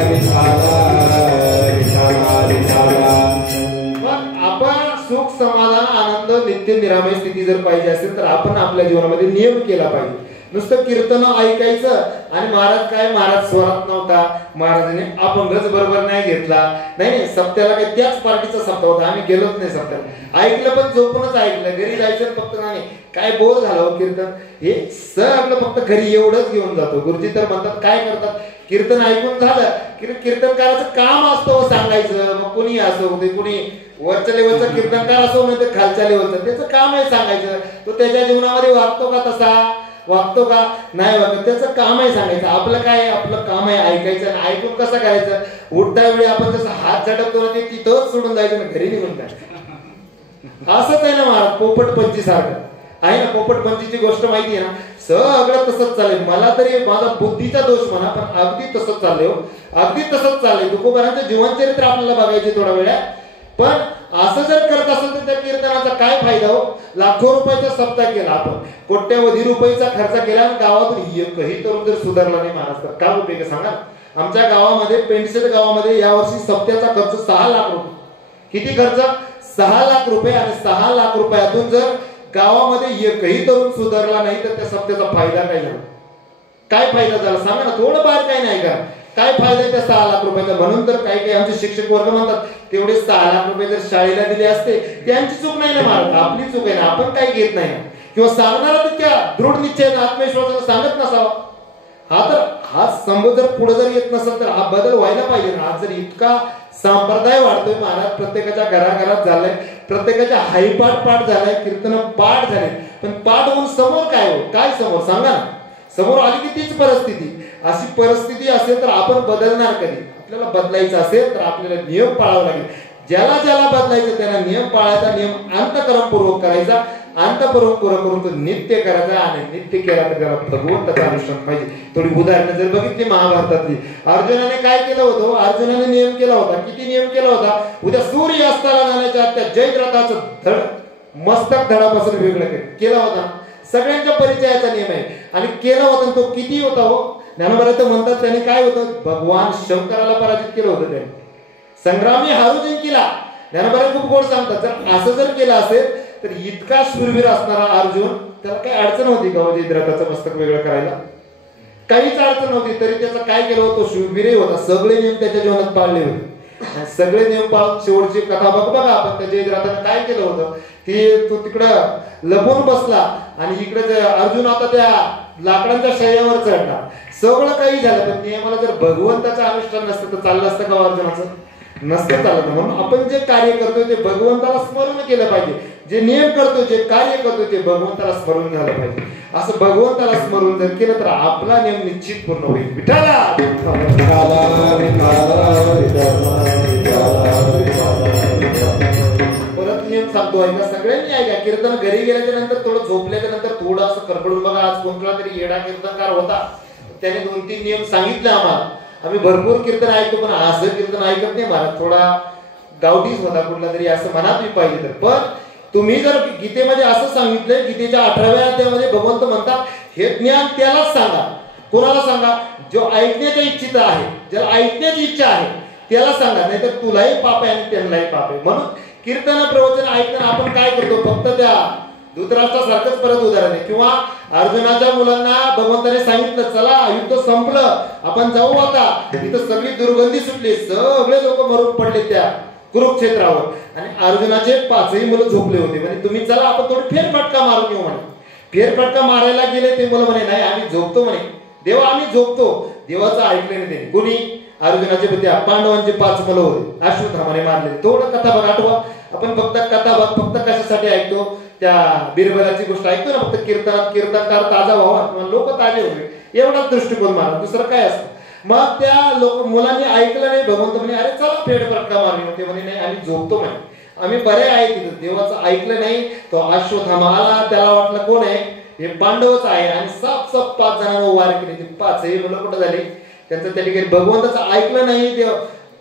विठ्ठला विठ्ठला. मग आपण सुख, समाधान, आनंद, नित्य निरामय स्थिती जर पाहिजे असेल तर आपण आपल्या जीवनामध्ये नियम केला पाहिजे. नुसतं कीर्तन ऐकायचं आणि महाराज काय महाराज स्वरात नव्हता, महाराजांनी अपंगच बरोबर नाही घेतला, नाही सप्त्याला काय त्याच पार्टीचा सप्ताह होता, आम्ही गेलोच नाही सप्त्याला, ऐकलं पण झोपूनच ऐकलं, घरी जायचं फक्त नाही काय बोर झालं कीर्तन, हे सगळं फक्त घरी एवढंच घेऊन जातो. गुरुजी तर म्हणतात काय करतात, कीर्तन ऐकून झालं की कीर्तनकाराचं काम असतं सांगायचं, मग कुणी असो ते कुणी वरच्या लेवलचा कीर्तनकार असो नाही तर खालच्या लेवलचा, त्याचं काम आहे सांगायचं. तो त्याच्या जीवनामध्ये वागतो का तसा, वागतो का नाही वागतो, त्याचं काम आहे सांगायचं. आपलं काय, आपलं काम आहे ऐकायचं आणि ऐकून कसं करायचं, उठता वेळी आपण जसं हात झटकतो ना ते तिथंच सोडून जायचं ना घरी निघून जायचं. असंच आहे ना महाराज पोपट पंची सारखं आहे ना, पोपट पंचीची गोष्ट माहिती आहे ना, सगळं तसंच चालेल. मला तरी माझा बुद्धीचा दोष म्हणा पण अगदी तसंच चाललंय हो, अगदी तसंच चाललंय. तुकोबारांचं जीवनचरित्र आपल्याला बघायचे थोडा वेळा, पण असं जर करत असेल तर त्या कीर्तनाचा काय फायदा हो. लाखो रुपयाचा सप्ताह केला आपण, कोट्यवधी रुपयाचा खर्च केला आणि गावातून एकही तरुण जर सुधारला नाही महाराज तर काय उपयोग सांगा. आमच्या गावामध्ये पेंडसेट गावामध्ये यावर्षी सप्त्याचा खर्च 6 लाख रुपये. किती खर्च, 6 लाख रुपये. आणि 6 लाख रुपयातून जर गावामध्ये एकही तरुण सुधारला नाही तर त्या सप्त्याचा फायदा काय झाला, काय फायदा झाला सांगा ना, थोडं बाहेर काही नाही का, काय फायदा त्या 6 लाख रुपयाचा. म्हणून तर काही काही आमचे शिक्षक वर्ग म्हणतात तेवढे 6 लाख रुपये जर शाळेला दिले असते, त्यांची चूक नाही ना महाराज, आपली चूक आहे ना, आपण काही घेत नाही किंवा सांगणारा तितक्या दृढ निश्चय आत्मविश्वासाने सांगत नसावा. हा संभव जर पुढे जर येत नसेल तर हा बदल व्हायला पाहिजे ना. आज जर इतका संप्रदाय वाढतोय महाराज, प्रत्येकाच्या घराघरात झालाय, प्रत्येकाच्या हायपाठ पाठ झालाय, कीर्तन पाठ झाले, पण पाठ होऊन समोर काय हो, काय समोर सांगा ना. समोर आली की तीच परिस्थिती. अशी परिस्थिती असेल तर आपण बदलणार कधी. आपल्याला बदलायचं असेल तर आपल्याला नियम पाळावा लागेल. ज्याला ज्याला बदलायचं त्याला नियम पाळायचा, नियम अंतःकरणपूर्वक करायचा, अंतःपूर्वक करून तो नित्य करायचा. आणि नित्य केला तर त्याला भगवंताचा अनुष्ठान पाहिजे. थोडी उदाहरणं जर बघितली महाभारतातली, अर्जुनाने काय केलं होतं, अर्जुनाने नियम केला होता. किती नियम केला होता, उद्या सूर्य अस्ताला जाण्याच्या त्या जयद्रथाचं धड मस्तक धडापासून वेगळं केला होता. सगळ्यांच्या परिचयाचा नियम आहे आणि केला होता. तो किती होता हो, ज्ञानोबा म्हणतात त्याने काय होतं, भगवान शंकराला पराजित केलं होतं त्याने, संग्रामी हारू जिंकला. ज्ञानोबा खूप गोड सांगतात, जर असं जर केलं असेल तर इतका शूरवीर असणारा अर्जुन, त्याला काही अडचण होती का जयद्रथाचं मस्तक वेगळं करायला, काहीच अडचण नव्हती. तरी त्याचं काय केलं होतं, शूरवीरही होता, सगळे नियम त्याच्या जीवनात पाळले होते. सगळे नियम पाळून शेवटची कथा बघा आपण, त्या जयद्रथानं काय केलं होतं, की तो तिकडं लपून बसला आणि इकडे अर्जुन आता त्या लाकडांच्या शय्यावर चढला. सगळं काही झालं पण नियमाला जर भगवंताचं अनुष्ठान नसतं तर चाललं असतं का अर्जुनाचं, नसतं चालत. म्हणून आपण जे कार्य करतोय ते भगवंताला स्मरण केलं पाहिजे, जे नियम करतोय जे कार्य करतोय ते भगवंताला स्मरण झालं पाहिजे. असं भगवंताला स्मरण जर केलं तर आपला नियम निश्चित पूर्ण होईल. विठाला परत नियम सांगतो ऐका, सगळ्यांनी ऐका. कीर्तन घरी गेल्याच्या नंतर थोडं झोपल्याच्या नंतर थोडं असं करकडून बघा. आज कोणता तरी येडा कीर्तनकार होता, त्याने 2-3 नियम सांगितले आम्हाला. आम्ही भरपूर कीर्तन ऐकतो पण असं कीर्तन ऐकत नाही महाराज. थोडा गावठीच होता कुठला तरी असं मनात पाहिजे तर. पण तुम्ही जर गीतेमध्ये असं सांगितलंय, गीतेच्या 18व्या अध्यायामध्ये भगवंत म्हणतात हे ज्ञान त्यालाच सांगा. कोणाला सांगा, जो ऐकण्याच्या इच्छित आहे, ज्याला ऐकण्याची इच्छा आहे त्याला सांगा, नाहीतर तुलाही पाप आहे आणि त्यांनाही पाप आहे. म्हणून कीर्तन प्रवचन ऐकताना आपण काय करतो, फक्त त्या धृतराष्ट्रासारखंच परत उदाहरण आहे. किंवा अर्जुनाच्या मुलांना भगवंताने सांगितलं चला युद्ध संपलं आपण जाऊ आता, तिथं सगळी दुर्गंधी सुटली, सगळे लोक मरून पडले त्या कुरुक्षेत्रावर आणि अर्जुनाचे 5ही मुलं झोपले होते. म्हणजे तुम्ही चला आपण थोडी फेरफटका मारून येऊ म्हणे. फेरफटका मारायला गेले ते मुलं म्हणे नाही आम्ही झोपतो म्हणे. देवा आम्ही झोपतो. देवाचं ऐकलं नाही त्याने. कुणी, अर्जुनाचे त्या पांडवांचे 5 मुलं होते, अश्वत्थामाने मारले. थोडं कथा बघ आठवा. आपण फक्त कथा बघ फक्त कशासाठी ऐकतो, त्या बिरबलाची गोष्ट ऐकतो ना, फक्त कीर्तनात कीर्तनकार ताजा व्हावा, लोक ताजे होते, एवढाच दृष्टिकोन मारा, दुसरं काय असतं. मग त्या मुलांनी ऐकलं नाही. भगवंत म्हणे अरे चला फेरफटका मारून. ते म्हणे नाही आम्ही झोपतो म्हणे, आम्ही बरे आहे तिथं. देवाचं ऐकलं नाही. तो अश्वत्थामा आला, त्याला वाटलं कोण आहे, हे पांडवच आहे आणि साप 5 जणांना वार केले. ते 5ही मुलं कुठं झाले, त्यांचं त्या ठिकाणी भगवंताचं ऐकलं नाही. देव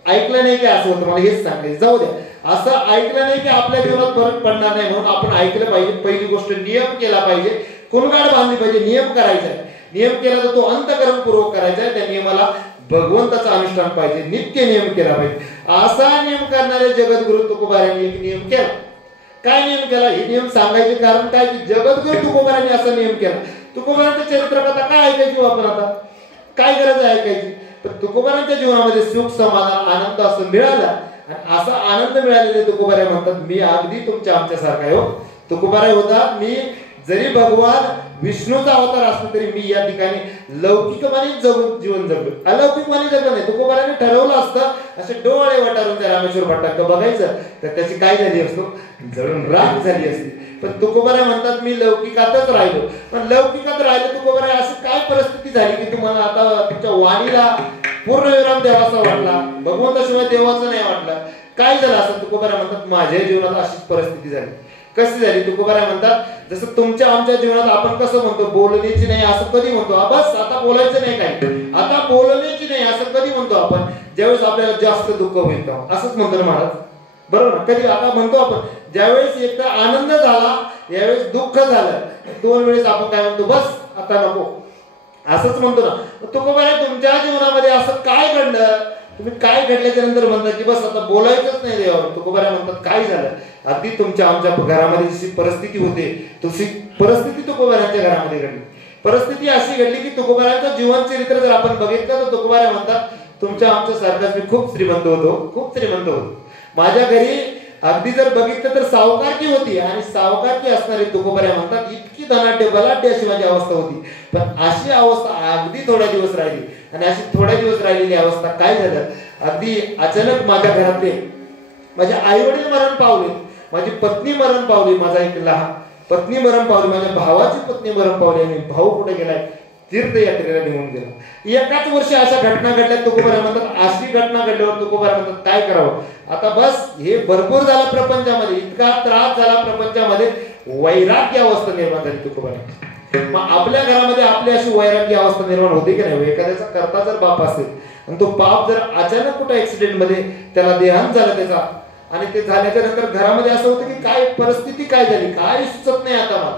ऐकलं नाही की असं होतं. मला हेच सांगायचं, जाऊ द्या. असं ऐकलं नाही की आपल्या जीवनात फरक पडणार नाही. म्हणून आपण ऐकलं पाहिजे. पहिली गोष्ट नियम केला पाहिजे, कुणगाड बांधली पाहिजे. नियम करायचा आहे. नियम केला तर तो अंतःकरणपूर्वक करायचा आहे. त्या नियमाला भगवंताचं अनुष्ठान पाहिजे, नित्य नियम केला पाहिजे. असा नियम करणारे जगद्गुरु तुकोबारांनी एक नियम केला. काय नियम केला, हे नियम सांगायचे कारण काय की जगद्गुरु तुकोबारांनी असा नियम केला. तुकोबारांचं चरित्र कथा काय ऐकायची आपण आता, काय गरज आहे ऐकायची? पण तुकोबारांच्या जीवनामध्ये सुख समाधान आनंद असं मिळाला, आणि असा आनंद मिळालेले तुकोबाराय म्हणतात मी अगदी तुमच्या आमच्यासारखा आहे हो. तुकोबाराय होता मी जरी भगवान विष्णूचा अवतार असला तरी मी या ठिकाणी लौकिकपणे जीवन जगलो, अलौकिकपणे जगलो नाही. तुकोबाराने ठरवलं असतं असे डोळे वटारून त्या रामेश्वर भट्टांकडे बघायचं तर त्याची काय झाली असतो, जळून राख झाली असती. पण तुकोबाराय म्हणतात मी लौकिकातच राहिलो. पण लौकिकात राहिलो तुकोबाराय अशी काय परिस्थिती झाली की तुम्हाला आता तुमच्या वाणीला पूर्ण विराम देवाचा वाटला, भगवंताशिवाय देवाचं नाही वाटलं? काय झालं असं? तुकोबाराय म्हणतात माझ्या जीवनात अशीच परिस्थिती झाली. कशी झाली? तुकोबाराय म्हणतात जसं तुमच्या आमच्या जीवनात आपण कसं म्हणतो बोलण्याची नाही असं कधी म्हणतो, बस आता बोलायचं नाही काय, आता बोलण्याची नाही असं कधी म्हणतो आपण ज्यावेळेस आपल्याला जास्त दुःख होईल असंच म्हणतो ना महाराज, बरोबर ना? कधी आता म्हणतो आपण ज्यावेळेस एकतर आनंद झाला यावेळेस दुःख झालं, दोन वेळेस आपण काय म्हणतो बस आता नको असंच म्हणतो ना. तुकोबाराय तुमच्या जीवनामध्ये असं काय घडलं, तुम्ही काय घडल्याच्या नंतर म्हणतात की बस आता बोलायचंच नाही देवावर? तुकोबाराय म्हणतात काय झालं, अगदी तुमच्या आमच्या घरामध्ये जशी परिस्थिती होते तशी परिस्थिती तुकोबारायांच्या घरामध्ये घडली. परिस्थिती अशी घडली की तुकोबारायांचं जीवन चरित्र जर आपण बघितलं तर तुकोबाराय म्हणतात तुमच्या आमच्या सारखाच मी खूप श्रीमंत होतो, खूप श्रीमंत होतो. माझ्या घरी अगदी जर बघितलं तर सावकारकी होती, आणि सावकारकी असणारे तुकोबाराय म्हणतात इतकी धनाढ्य बलाढ्य अशी माझी अवस्था होती. पण अशी अवस्था अगदी थोड्या दिवस राहिली, आणि अशी थोड्या दिवस राहिलेली अवस्था काय झालं, अगदी अचानक माझ्या घरातले माझे आई वडील मरण पावले, माझी पत्नी मरण पावली, माझा एक लहान पत्नी मरण पावली, माझ्या भावाची पत्नी मरण पावली, आणि भाऊ कुठे गेलाय तीर्थयात्रेला निघून गेला. एकाच वर्षी अशा घटना घडल्या. तुकोबाराय म्हणतात अशी घटना घडल्यावर तुकोबाराय म्हणतात काय करावं, आता बस हे भरपूर झालं प्रपंचामध्ये, इतका त्रास झाला प्रपंचामध्ये, वैराग्य अवस्था निर्माण झाली तुकोबाराय. मग आपल्या घरामध्ये आपली अशी वैराग्य अवस्था निर्माण होते की नाही? एखाद्याचा करता जर बाप असेल आणि तो बाप जर अचानक कुठे ऍक्सिडेंट मध्ये त्याला देहांत झाला त्याचा, आणि ते झाल्याच्या नंतर घरामध्ये असं होतं की काय परिस्थिती काय झाली काय सुचत नाही आता मला,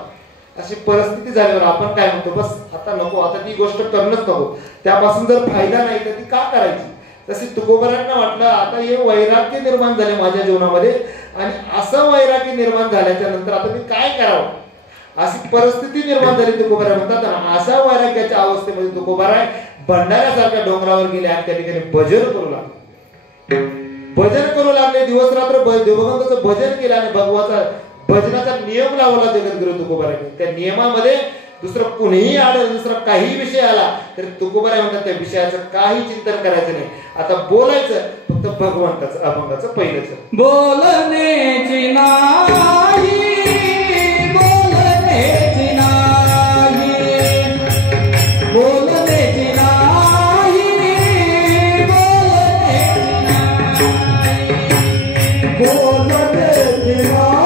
अशी परिस्थिती झाल्यावर आपण काय म्हणतो बस आता नको, आता ती गोष्ट करणंच नको, त्यापासून जर फायदा नाही तर ती का करायची? तशी तुकोबारायांना वाटलं आता हे वैराग्य निर्माण झाले माझ्या जीवनामध्ये, आणि असं वैराग्य निर्माण झाल्याच्या नंतर आता मी काय करावं अशी परिस्थिती निर्माण झाली. तुकोबाराय म्हणतात ना अशा वैराग्याच्या अवस्थेमध्ये तुकोबाराय भंडाऱ्यासारख्या डोंगरावर गेले आणि त्या ठिकाणी भजन करू लागले. भजन करू लागले, दिवस रात्र भगवंताचं भजन केलं, आणि भगवाचा भजनाचा नियम लावला जगद्गुरु तुकोबाराय. त्या नियमामध्ये दुसरं कुणीही आलं, दुसरा काही विषय आला तर तुकोबाराय म्हणतात त्या विषयाचं काही चिंतन करायचं नाही, आता बोलायचं फक्त भगवंताचं अभंगाचं पहिलंच. बोलण्याची नाही, बोलण्याची नाही, बोलण्याची नाही, बोलण्याची नाही, बोलण्याची नाही. बोलण्याची नाही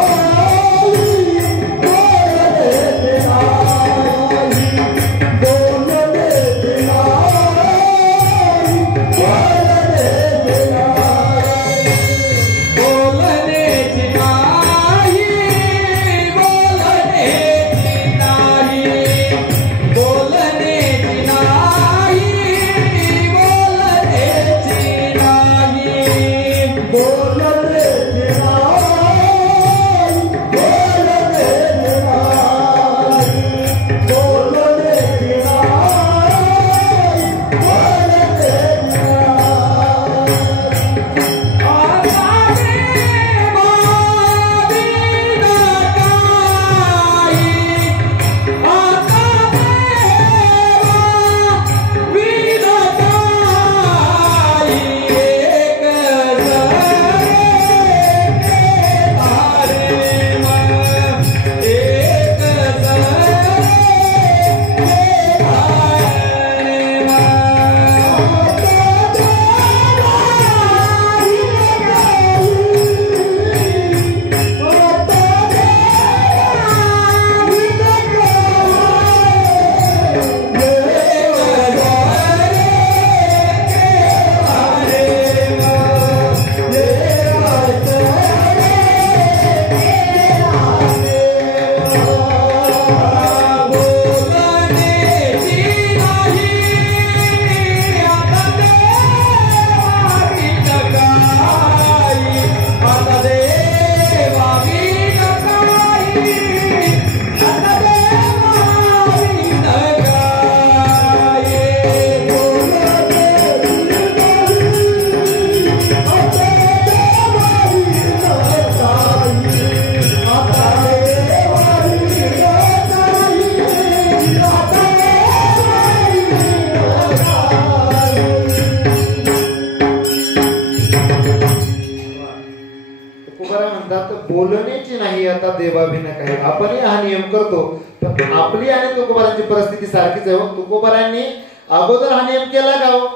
देवा भिन्न काही. आपणही हा नियम करतो, पण आपली आणि तुकोबारांची परिस्थिती सारखीच आहे. तुकोबारांनी अगोदर हा नियम केला का हो?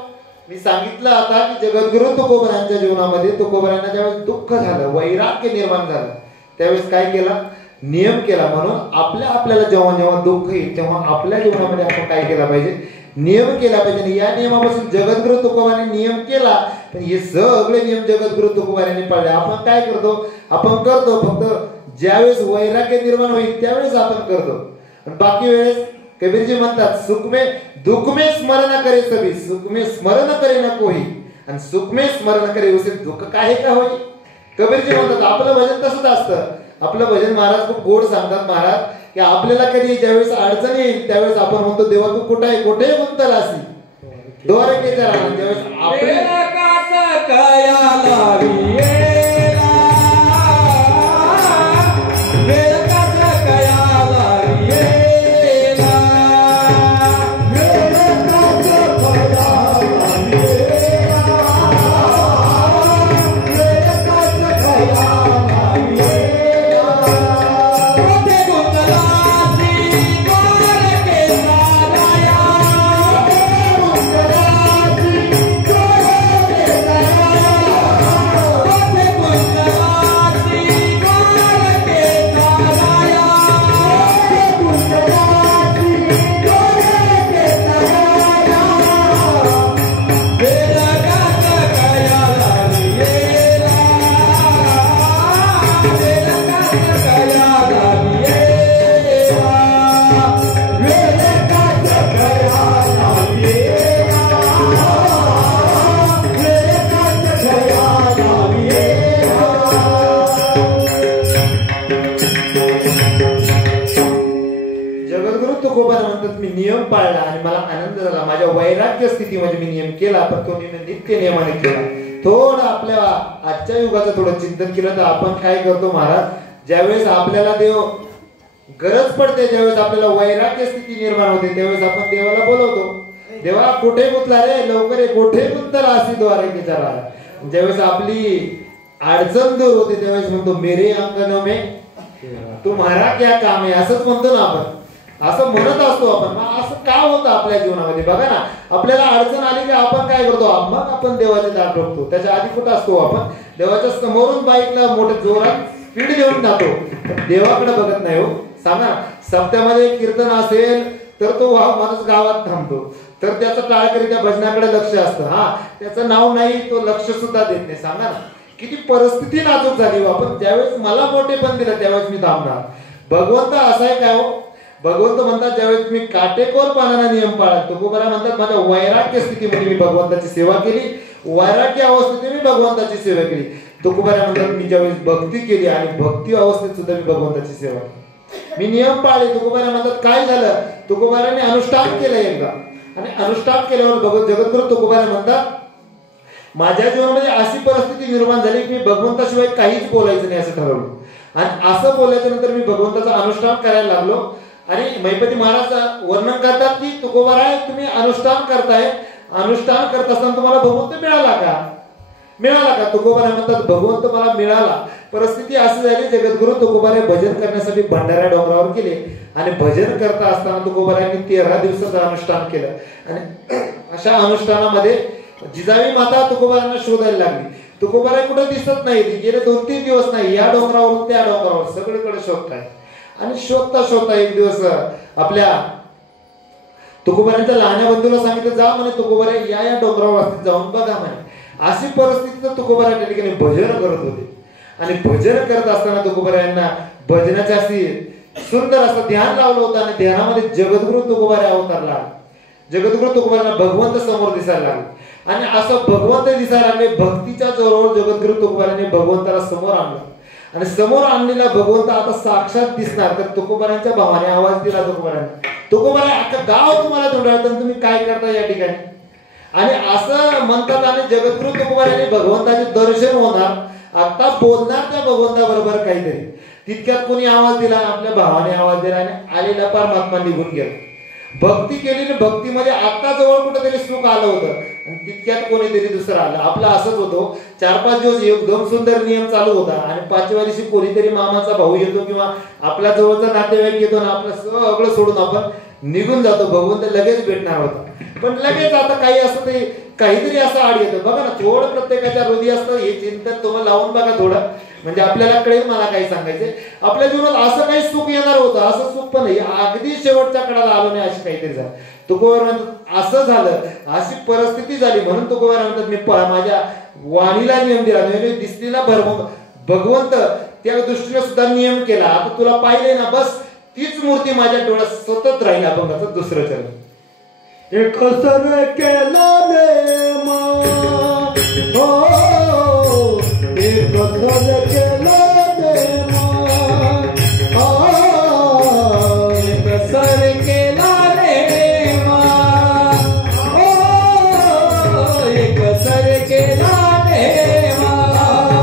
मी सांगितलं आता की जगद्गुरु तुकोबारांच्या जीवनामध्ये तुकोबारांना ज्यावेळेस दुःख झालं, वैराग्य निर्माण झालं, त्यावेळेस काय केला? नियम केला. म्हणून आपल्याला जेव्हा जेव्हा दुःख येईल तेव्हा आपल्या जीवनामध्ये आपण काय केला पाहिजे? नियम केला पाहिजे. या नियमापासून जगद्गुरु तुकोबारांनी नियम केला, पण हे सगळे नियम जगद्गुरु तुकोबारांनी पाळले. आपण काय करतो? आपण करतो फक्त ज्यावेळेस वैराग्य निर्माण होईल त्यावेळेस आपण करतो, आणि बाकी वेळेस कबीरजी म्हणतात सुख में दुख में स्मरण करे सभी, सुख में स्मरण करे न कोई, आणि सुख में स्मरण करे उसे दुःख काहे का होई. कबीरजी म्हणतात आपलं भजन तसंच असतं. आपलं भजन महाराज खूप गोड सांगतात महाराज, की आपल्याला कधी ज्यावेळेस अडचण येईल त्यावेळेस आपण म्हणतो देवा तू कुठे आहे, कुठे गुंतलासी द्वारकेच्या रानात. ज्यावेळेस आपले नियम पाळला आणि मला आनंद झाला. माझ्या वैराग्य स्थितीमध्ये मी नियम केला, पण तो नियम नित्य नियमाने केला. थोडं आपल्या आजच्या युगाचं थोडं चिंतन केलं तर आपण काय करतो महाराज, ज्यावेळेस आपल्याला देव गरज पडते, ज्यावेळेस आपल्याला वैराग्य स्थिती निर्माण होते, त्यावेळेस आपण देवाला बोलवतो, देवा कुठे गुंतला रे, लवकर कुठे गुंतला अशी द्वारकेच्या रानात. ज्यावेळेस आपली अडचण दूर होते त्यावेळेस म्हणतो मेरे अंगण में तुम्हारा क्या काम आहे, असंच म्हणतो ना आपण, असं म्हणत असतो आपण. असं का होतं आपल्या जीवनामध्ये? बघा ना, आपल्याला अडचण आली की आपण काय करतो? मग आपण देवाचे दार ठोकतो. त्याच्या आधी कुठं असतो आपण? देवाच्या समोरून बाईकला मोठ्या जोरात स्पीड घेऊन जातो, देवाकडे बघत नाही. हो सांगा, सप्त्यामध्ये कीर्तन असेल तर तो माणूस गावात थांबतो, तर त्याचं टाळकरी त्या भजनाकडे लक्ष असतं. हा, त्याचं नाव नाही, तो लक्ष सुद्धा देत नाही. सांगा ना, किती परिस्थिती नाजूक झाली. आपण ज्यावेळेस मला मोठेपण दिलं त्यावेळेस मी थांबणार. भगवंत असा आहे काय हो? भगवंत म्हणतात ज्यावेळेस तुम्ही काटेकोरपणाने नियम पाळा. तुकोबारा म्हणतात माझ्या वैराग्य स्थितीमध्ये मी भगवंताची सेवा केली, वैराग्य अवस्थेत मी भगवंताची सेवा केली. तुकोबारा म्हणतात मी ज्यावेळेस भक्ती केली आणि भक्ती अवस्थेत सुद्धा मी भगवंताची सेवा केली, मी नियम पाळले. तुकोबारा म्हणतात काय झालं? तुकोबाराने अनुष्ठान केलं एकदा, आणि अनुष्ठान केल्यावर जगद्गुरु तुकोबारा म्हणतात माझ्या जीवनामध्ये अशी परिस्थिती निर्माण झाली की मी भगवंताशिवाय काहीच बोलायचं नाही असं ठरवलं. आणि असं बोलायच्या नंतर मी भगवंताचं अनुष्ठान करायला लागलो. आणि महिपती महाराज वर्णन करतात की तुकोबारा तुम्ही अनुष्ठान करताय, अनुष्ठान करत असताना तुम्हाला भगवंत मिळाला का? मिळाला का? तुकोबारा म्हणतात भगवंत मला मिळाला. परिस्थिती अशी झाली, जगद्गुरु तुकोबारा भजन करण्यासाठी भंडारा डोंगरावर गेले, आणि भजन करता असताना तुकोबारांनी 13 दिवसाचं अनुष्ठान केलं. आणि अशा अनुष्ठानामध्ये जिजावी माता तुकोबारांना शोधायला लागली. तुकोबारा कुठे दिसत नाही, गेले 2-3 दिवस नाही, या डोंगरावरून त्या डोंगरावर सगळीकडे शोधताय. आणि शोधता शोधता एक दिवस आपल्या तुकोबारांच्या लहान्या बंधूला सांगितलं जा म्हणे तुकोबारा या डोंगरावर जाऊन बघा म्हणे. अशी परिस्थिती तर तुकोबारा त्या ठिकाणी भजन करत होते. आणि भजन करत असताना तुकोबारा यांना भजनाचे अशी सुंदर असं ध्यान लावलं होतं, आणि ध्यानामध्ये जगद्गुरु तुकोबारा अवतारला. जगद्गुरु तुकोबारांना भगवंत समोर दिसायला लागले, आणि असं भगवंत दिसायला लागले. भक्तीच्या जोरावर जगद्गुरु तुकोबारांनी भगवंताला समोर आणलं, आणि समोर आणलेला भगवंत आता साक्षात दिसणार. तर तुकोबारांच्या भावाने आवाज दिला तुकोबारांना, तुकोबारा आता गाव तुम्हाला धुंडाळतं, तुम्ही काय करता या ठिकाणी? आणि असं म्हणतात. आणि जगद्गुरु तुकोबारांनी भगवंताचे दर्शन होणार, आता बोलणार त्या भगवंताबरोबर काहीतरी. तितक्यात कोणी आवाज दिला? आपल्या भावाने आवाज दिला, आणि आलेला परमात्मा निघून गेला. भक्ती केली आणि भक्तीमध्ये आता जवळ कुठेतरी सुख आलं होतं आणि तितक्यात कोणीतरी दुसरं आलं. आपलं असंच होतं. 4-5 दिवस एकदम सुंदर नियम चालू होता आणि 5व्या दिवशी कोणीतरी मामाचा भाऊ येतो किंवा आपल्या जवळचा नातेवाईक येतो ना, आपलं सगळं सोडून आपण निघून जातो. भगवंत लगेच भेटणार होता, पण लगेच आता काही असं ते काहीतरी असं आड येतं. बघा ना, थोडं प्रत्येकाच्या हृदय असतं. हे चिंतन तुम्हाला लावून बघा थोडं, म्हणजे आपल्याला कळेल मला काही सांगायचंय. आपल्या जीवनात असं काही सुख येणार होतं, असं सुख पण नाही, अगदी शेवटच्या कडाला आलो नाही अशी काहीतरी झालं. तुकोबार म्हणतात असं झालं, अशी परिस्थिती झाली म्हणून तुकोबार म्हणतात मी माझ्या वाणीला नियम दिला, दिसलेला भगवंत त्या दृष्टीने सुद्धा नियम केला. आता तुला पाहिले ना, बस तीच मूर्ती माझ्या डोळ्यात सतत राहील. अभंगाचं दुसरं चरण. एक सर केला नेम हो, एक सर केला नेम हो, एक सर केला नेम हो, एक सर केला नेम हो,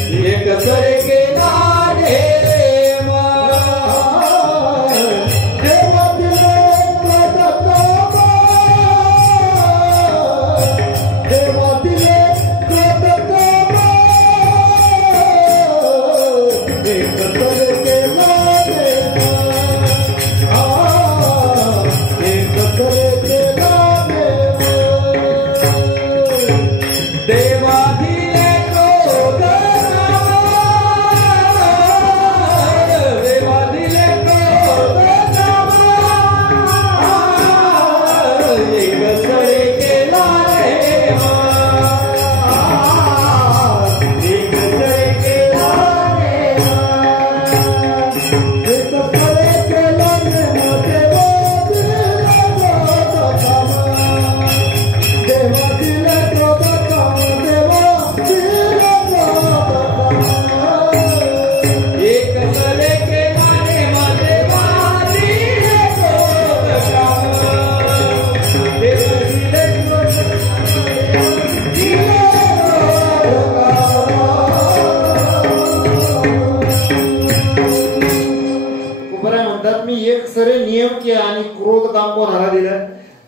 एक सर केला नेम हो, एक सर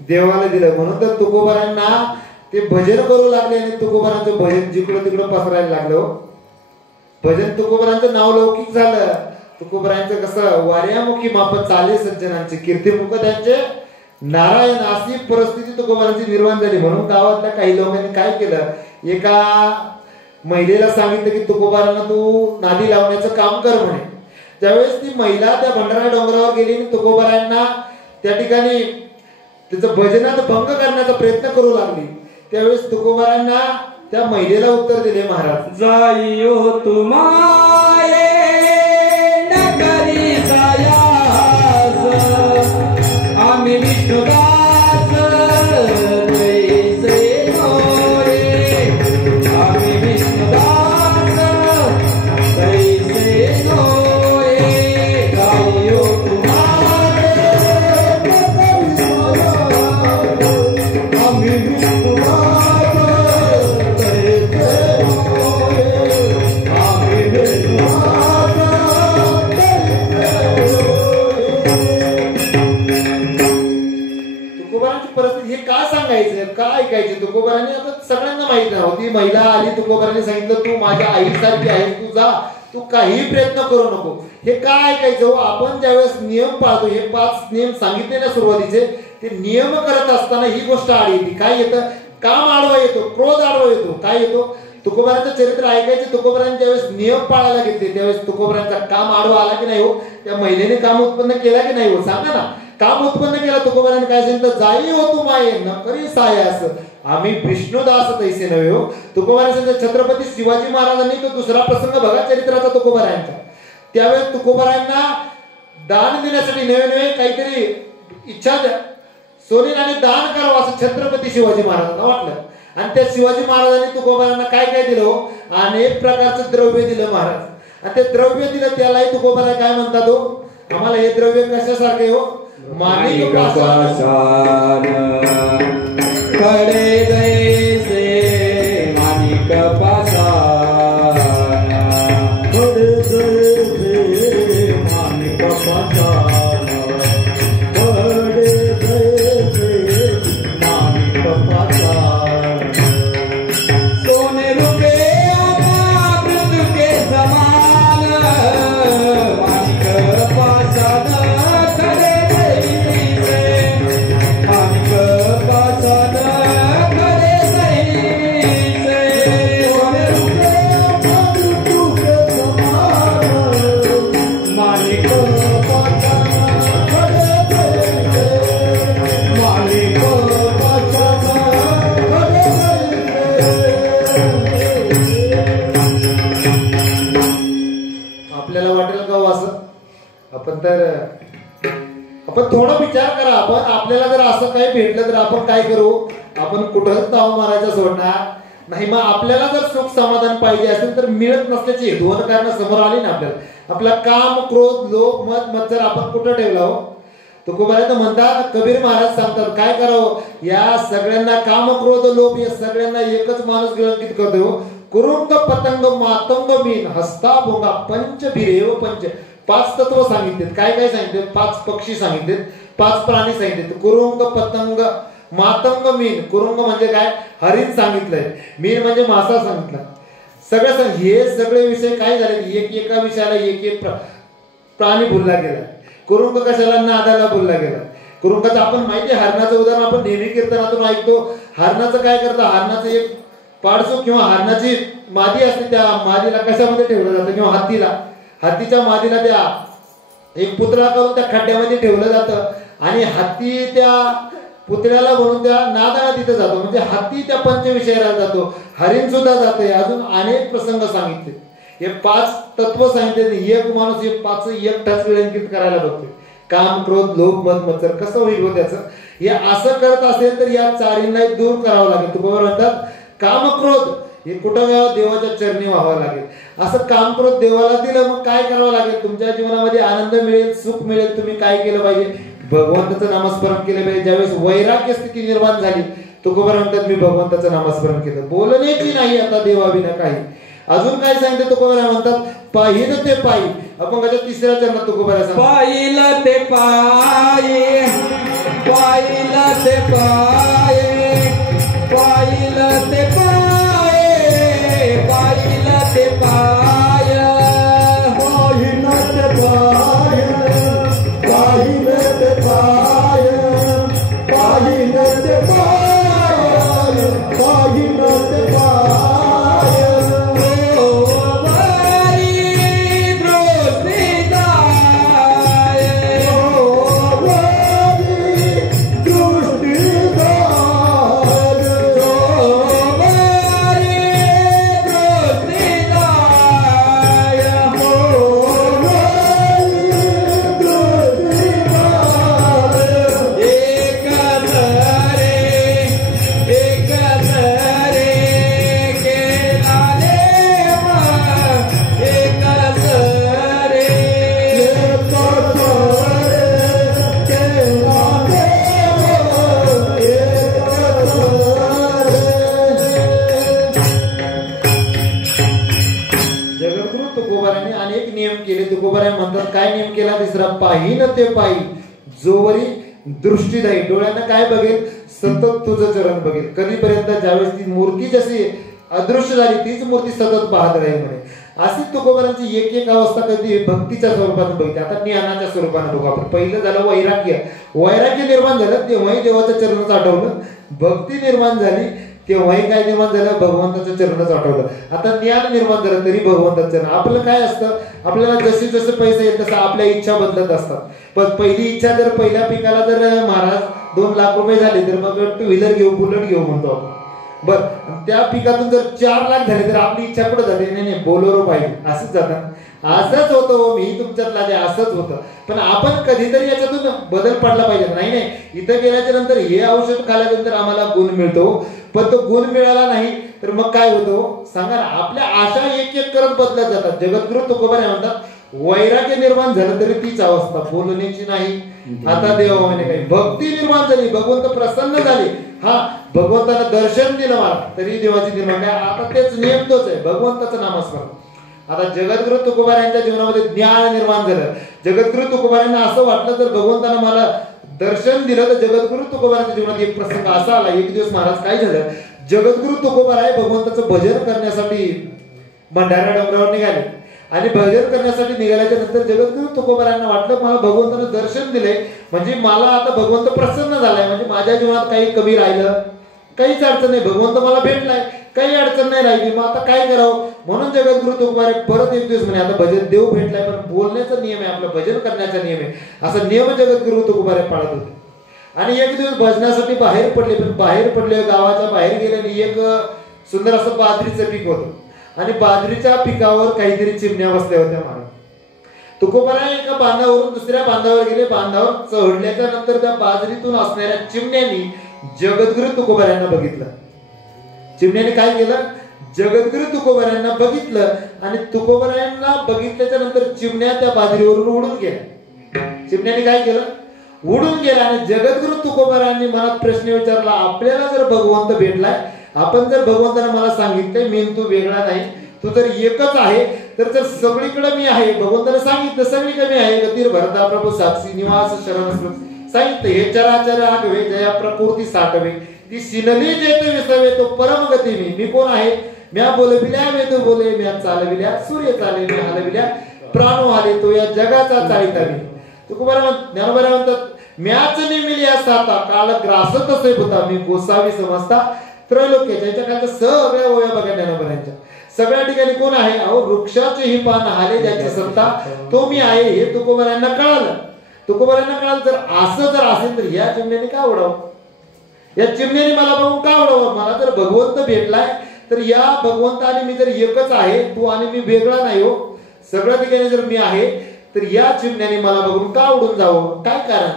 देवाला दिलं. म्हणून तर तुकोबारांना ते भजन करू लागले आणि तुकोबारांचं भजन जिकडं तिकडं पसरायला लागलं. भजन तुकोबारांचं नाव लौकिक झालं. तुकोबारांचं कसं वाऱ्यामुखी मापत चाले सज्जनांचे, कीर्तिमुख त्यांचे नारायण, अशी परिस्थिती तुकोबारांची निर्माण झाली. म्हणून गावातल्या काही लोकांनी काय केलं, एका महिलेला सांगितलं की तुकोबारांना तू नादी लावण्याचं काम कर म्हणे. त्यावेळेस ती महिला त्या भंडारा डोंगरावर गेली आणि तुकोबारांना त्या ठिकाणी त्याचं भजनात भंग करण्याचा प्रयत्न करू लागली. त्यावेळेस तुकोबारांना त्या महिलेला उत्तर दिले महाराज, जाईयो तुम्हारे नगरी जायास, आम्ही विष्णुदास तैसे नोये, आम्ही विष्णुदास तैसे नोये, जाईयो काय ऐकायचे. तुकोबारांनी आता सगळ्यांना माहित नव्हती. महिला आली, तुकोबारांनी सांगितलं तू माझ्या आईसारखी आहेस, तू जा, तू काही प्रयत्न करू नको. हे काय ऐकायचं. आपण ज्यावेळेस नियम पाळतो, हे 5 नियम सांगितले ना सुरुवातीचे, ते नियम करत असताना ही गोष्ट आडी येते. काय येतं, काम आडवा येतो, क्रोध आडवा येतो. काय येतो, तुकोबारांचं चरित्र ऐकायचं. तुकोबारांनी ज्यावेळेस नियम पाळायला घेतले त्यावेळेस तुकोबारांचा काम आडवा आला की नाही हो, त्या महिलेने काम उत्पन्न केला की नाही हो, सांगा ना. काम उत्पन्न केला. तुकोबारांनी काय सांगितलं, जाई हो तू माये न करी सायास, आम्ही विष्णुदास तैसे नव्हे हो. तुकोबारांचा छत्रपती शिवाजी महाराजांनी तो दुसरा प्रसंग बघा चरित्राचा तुकोबारांचा. त्यावेळेस तुकोबारांना दान देण्यासाठी नवे काहीतरी इच्छा सोनेराने दान करावं असं छत्रपती शिवाजी महाराजांना वाटलं. आणि त्या शिवाजी महाराजांनी तुकोबारांना काय काय दिलं, अनेक प्रकारचं द्रव्य दिलं महाराज. आणि ते द्रव्य दिलं त्यालाही तुकोबाला काय म्हणतात हो? आम्हाला हे द्रव्य कशासारखे हो? माणिक पाषाण खडे जैसे माणिक पाषाण खडे जैसे माणिक पाषाण खडे जैसे माणिक पाषाण सोने रुपये अमृत के समान माणिक पाषाण खडे जैसे माणिक पाषाण खडे जैसे सोने रुपये अमृत के समान माणिक पाषाण खडे जैसे माणिक पाषाण खडे आपल्याला वाटेल का हो असं? आपण थोडा विचार करा. आपण आपल्याला जर असं काही भेटलं तर आपण काय करू? आपण कुठंच धाव मारायचं सोडणार नाही. मग आपल्याला जर सुख समाधान पाहिजे असेल तर मिळत नसल्याची 2 कारण समोर आली ना आपल्याला. आपला काम, क्रोध, लोभ, मत, मत्सर आपण कुठं ठेवला हो? तुकोबाला तर म्हणतात, कबीर महाराज सांगतात काय करावं? या सगळ्यांना काम, क्रोध, लोभ या सगळ्यांना एकच माणूस गिळंकित करतो. कुरुंग पतंग मातंग मीन हस्ता भोंगा पंच भिरेव पंच. 5 तत्व सांगितलेत. काय काय सांगितले? 5 पक्षी सांगितलेत, 5 प्राणी सांगितलेत. कुरुंग पतंग मातंग मीन. कुरुंग म्हणजे काय? हरिण सांगितलंय. मीन म्हणजे मासा सांगितला. सगळं हे सगळे विषय काय झाले? एका विषयाला एक प्राणी बोलला गेला. कुरुंग कशाला? नादाला बोलला गेला. कुरुंगाचं आपण माहिती आहे, हरणाचं उदाहरण आपण नेहमी कीर्तनातून ऐकतो. हरणाचं काय करतं? हरणाचं एक पाडसो किंवा हरणाची मादी असते, त्या मादीला कशामध्ये ठेवलं जातं? किंवा हत्तीच्या मादीला त्या एक पुतळा करून त्या खड्ड्यामध्ये ठेवलं जातं आणि हत्ती त्या पुतळ्याला बनवून त्या नादाला तिथं जातो. म्हणजे हत्ती त्या पंचविषयाला जातो, हरिण सुद्धा जाते. अजून अनेक प्रसंग सांगितले. हे 5 तत्व सांगितले. एक माणूस हे 5 एकटाच विळंकित करायला बघतोय. काम, क्रोध, लोभ, मद, मत्सर कसं होईल हो त्याचं? हे असं करत असेल तर या चारींना दूर करावं लागेल. तुकोबा म्हणतात काम, क्रोध हे कुठं व्हावं? देवाच्या चरणी व्हावं लागेल. असं काम, क्रोध देवाला दिलं मग काय करावं लागेल? तुमच्या जीवनामध्ये आनंद मिळेल, सुख मिळेल. तुम्ही काय केलं पाहिजे? भगवंताचं नामस्मरण केलं पाहिजे. ज्यावेळेस वैराग्य स्थिती निर्माण झाली, तुकोबा म्हणतात मी भगवंताचं नामस्मरण केलं, बोलण्याची नाही आता देवाविना काही. अजून काय सांगते तुकोबा म्हणतात? पाहिलं ते पायी. अभंगाच्या 3ऱ्या चरणात तुकोबा सांगतात पाहिलं ते पायी, पाहिलं ते पायी, पाहिलं ते पायी, पाहिलं ते पाय, पाहिलं ते पाय, पाहिलं ते पाय, पाहिलं ते पाय, पाहिलं ते पाय. म्हणतात काय नियम केला? 3रा पाहिन ते पायी, जोवरी दृष्टी जाईल. डोळ्यांना काय बघेल? सतत तुझं चरण बघेल. कधीपर्यंत? ज्यावेळेस ती मूर्ती जशी अदृश्य झाली तीच मूर्ती सतत पाहत राहील म्हणे. अशी तुकोबारांची एक अवस्था कधी भक्तीच्या स्वरूपात बघितली. आता ज्ञानाच्या स्वरूपाने बघू आपण. पहिलं झालं वैराग्य. वैराग्य निर्माण झालं तेव्हाही देवाच्या चरणच आठवलं. भक्ती निर्माण झाली तेव्हाही काय निर्माण झालं? भगवंताचं चरणच आठवलं. आता ज्ञान निर्माण झालं तरी भगवंताचं चरण. आपलं काय असतं? आपल्याला जसे जसे पैसे येईल तसं आपल्या इच्छा बदलत असतात. पण पहिली इच्छा जर पहिल्या पिकाला जर महाराज 2 लाख रुपये झाले तर मग 2 व्हीलर घेऊ, बुलेट घेऊ म्हणतो आपण. बरं, त्या पिकातून जर 4 लाख झाले तर आपली इच्छा कुठं जाते? नाही बोलेरो पाहिजे असंच जातात. असंच होतं, मी तुमच्यातला जे असंच होतं. पण आपण कधीतरी याच्यातून बदल पडला पाहिजे. नाही इथं गेल्याच्या नंतर हे औषध खाल्यानंतर आम्हाला गुण मिळतो, पण तो गुण मिळाला नाही तर मग काय होतो सांगा ना. आपल्या आशा एक एक करत बदलत जातात. जगद्गुरु तुकोबाराय म्हणतात, वैराग्य निर्माण झालं तरी तीच अवस्था, बोलण्याची नाही आता देवा म्हणे काही. भक्ती निर्माण झाली, भगवंत प्रसन्न झाले, हा भगवंतानं दर्शन दिलं मला तरी देवाची निर्माण काय. आता तेच नियम तोच आहे, भगवंताचं नामस्मरण. आता जगद्गुरु तुकोबारायांच्या जीवनामध्ये ज्ञान निर्माण झालं. जगद्गुरु तुकोबारायांना असं वाटलं जर भगवंतानं मला दर्शन दिलं तर जगद्गुरु तुकोबारायांच्या जीवनात एक प्रसंग असा आला. एक दिवस महाराज काय झालं, जगद्गुरु तुकोबाराय भगवंताचं भजन करण्यासाठी भंडारा डोंगरावर निघाले. आणि भजन करण्यासाठी निघाल्याच्या नंतर जगद्गुरु तुकोबारायांना वाटलं मला भगवंतानं दर्शन दिलंय म्हणजे मला आता भगवंत प्रसन्न झालाय, म्हणजे माझ्या जीवनात काही कमी राहिलं, काहीच अडचण नाही, भगवंत मला भेटलाय, काही अडचण नाही राहिली, मग आता काय करावं. म्हणून जगद्गुरु तुकोबाराय परत एक दिवस म्हणे आता भजन देव भेटलाय पण बोलण्याचा नियम आहे आपला, भजन करण्याचा नियम आहे, असा नियम जगद्गुरु तुकोबाराय पाळत होते. आणि एक दिवस भजनासाठी बाहेर पडले. पण बाहेर पडले, गावाच्या बाहेर गेल्याने एक सुंदर असं बाजरीचं पीक होतं आणि बाजरीच्या पिकावर काहीतरी चिमण्या बसल्या होत्या. महाराज तुकोबाराय एका बांधावरून दुसऱ्या बांधावर गेले. बांधावर चढल्याच्या नंतर त्या बाजरीतून असणाऱ्या चिमण्यांनी जगद्गुरु तुकोबारायांना बघितलं. चिमण्याने काय केलं, जगद्गुरु तुकोबारायांना बघितलं आणि तुकोबारायांना बघितल्याच्या नंतर चिमण्या त्या बाजरीवरून उडून गेल्या. चिमण्याने काय केलं, उडून गेला. आणि जगद्गुरु तुकोबारायांनी मनात प्रश्न विचारला, आपल्याला जर भगवंत भेटलाय, आपण जर भगवंताने मला सांगितलंय मी तू वेगळा नाही, तू जर एकच आहे, तर जर सगळीकडे मी आहे, भगवंताने सांगितलं सगळीकडे मी आहे, गतीर भरता प्रभू साक्षी निवास शरण सांगितलं, हे चराचर आगवे जया प्रकृती साठवे ती सिनली जेत विसवे तो परम गती मी कोण आहे. म्या बोलविल्या वेद बोले, म्या चालविल्या सूर्य चाले, मी हलविल्या प्राणो आले, तो या जगाचा चाळीता मी. तुकोबाराय ज्ञानोबाराय म्हणतात, म्याच नेमिल्या साता काळ ग्रासत असे होता, मी गोसावी समजता त्रैलोक्याच्या. याच्या खालच्या सगळ्या ओव्या बघा ज्ञानोबारायांच्या, सगळ्या ठिकाणी कोण आहे, अहो वृक्षाचे ही पान हाले ज्याची सत्ता तो मी आहे, हे तुकोबारायांना कळालं. तुकोबारायांना कळालं जर असं जर असेल तर या चिमण्याने का उडावं, या चिमण्याने मला बघून का उडावं. मला जर भगवंत भेटलाय तर या भगवंताने मी जर एकच आहे, तू आणि मी वेगळा नाही हो, सगळ्या ठिकाणी जर मी आहे तर या चिमण्याने मला बघून का उडून जावं, काय कारण.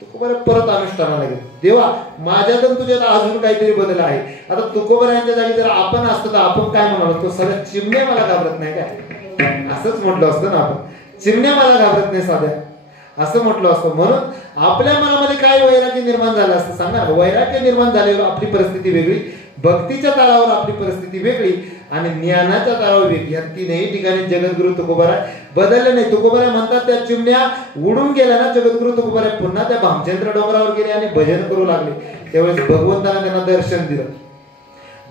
तुकोबाराय परत अनुष्ठानाला गेले, देवा माझ्यात तुझ्यात अजून काहीतरी बदल आहे. आता तुकोबारायांच्या जागी जर आपण असतो तर आपण काय म्हणालो असतो, सगळ्या चिमण्या मला घाबरत नाही काय, असंच म्हटलं असतं ना आपण, चिमण्या मला घाबरत नाही साध्या, असं म्हटलं असतं. म्हणून आपल्या मनामध्ये काय वैराग्य निर्माण झालं असतं सांगा. वैराग्य निर्माण झाल्यावर आपली परिस्थिती वेगळी, भक्तीच्या तळावर आपली परिस्थिती वेगळी आणि ज्ञानाच्या तळावर वेगळी. या तीनही ठिकाणी जगद्गुरु तुकोबाराय बदलले नाही. तुकोबाराय म्हणतात त्या चिमण्या उडून गेल्या ना, जगद्गुरु तुकोबाराय पुन्हा त्या भामचंद्र डोंगरावर गेले आणि भजन करू लागले. त्यावेळेस भगवंतानं त्यांना दर्शन दिलं.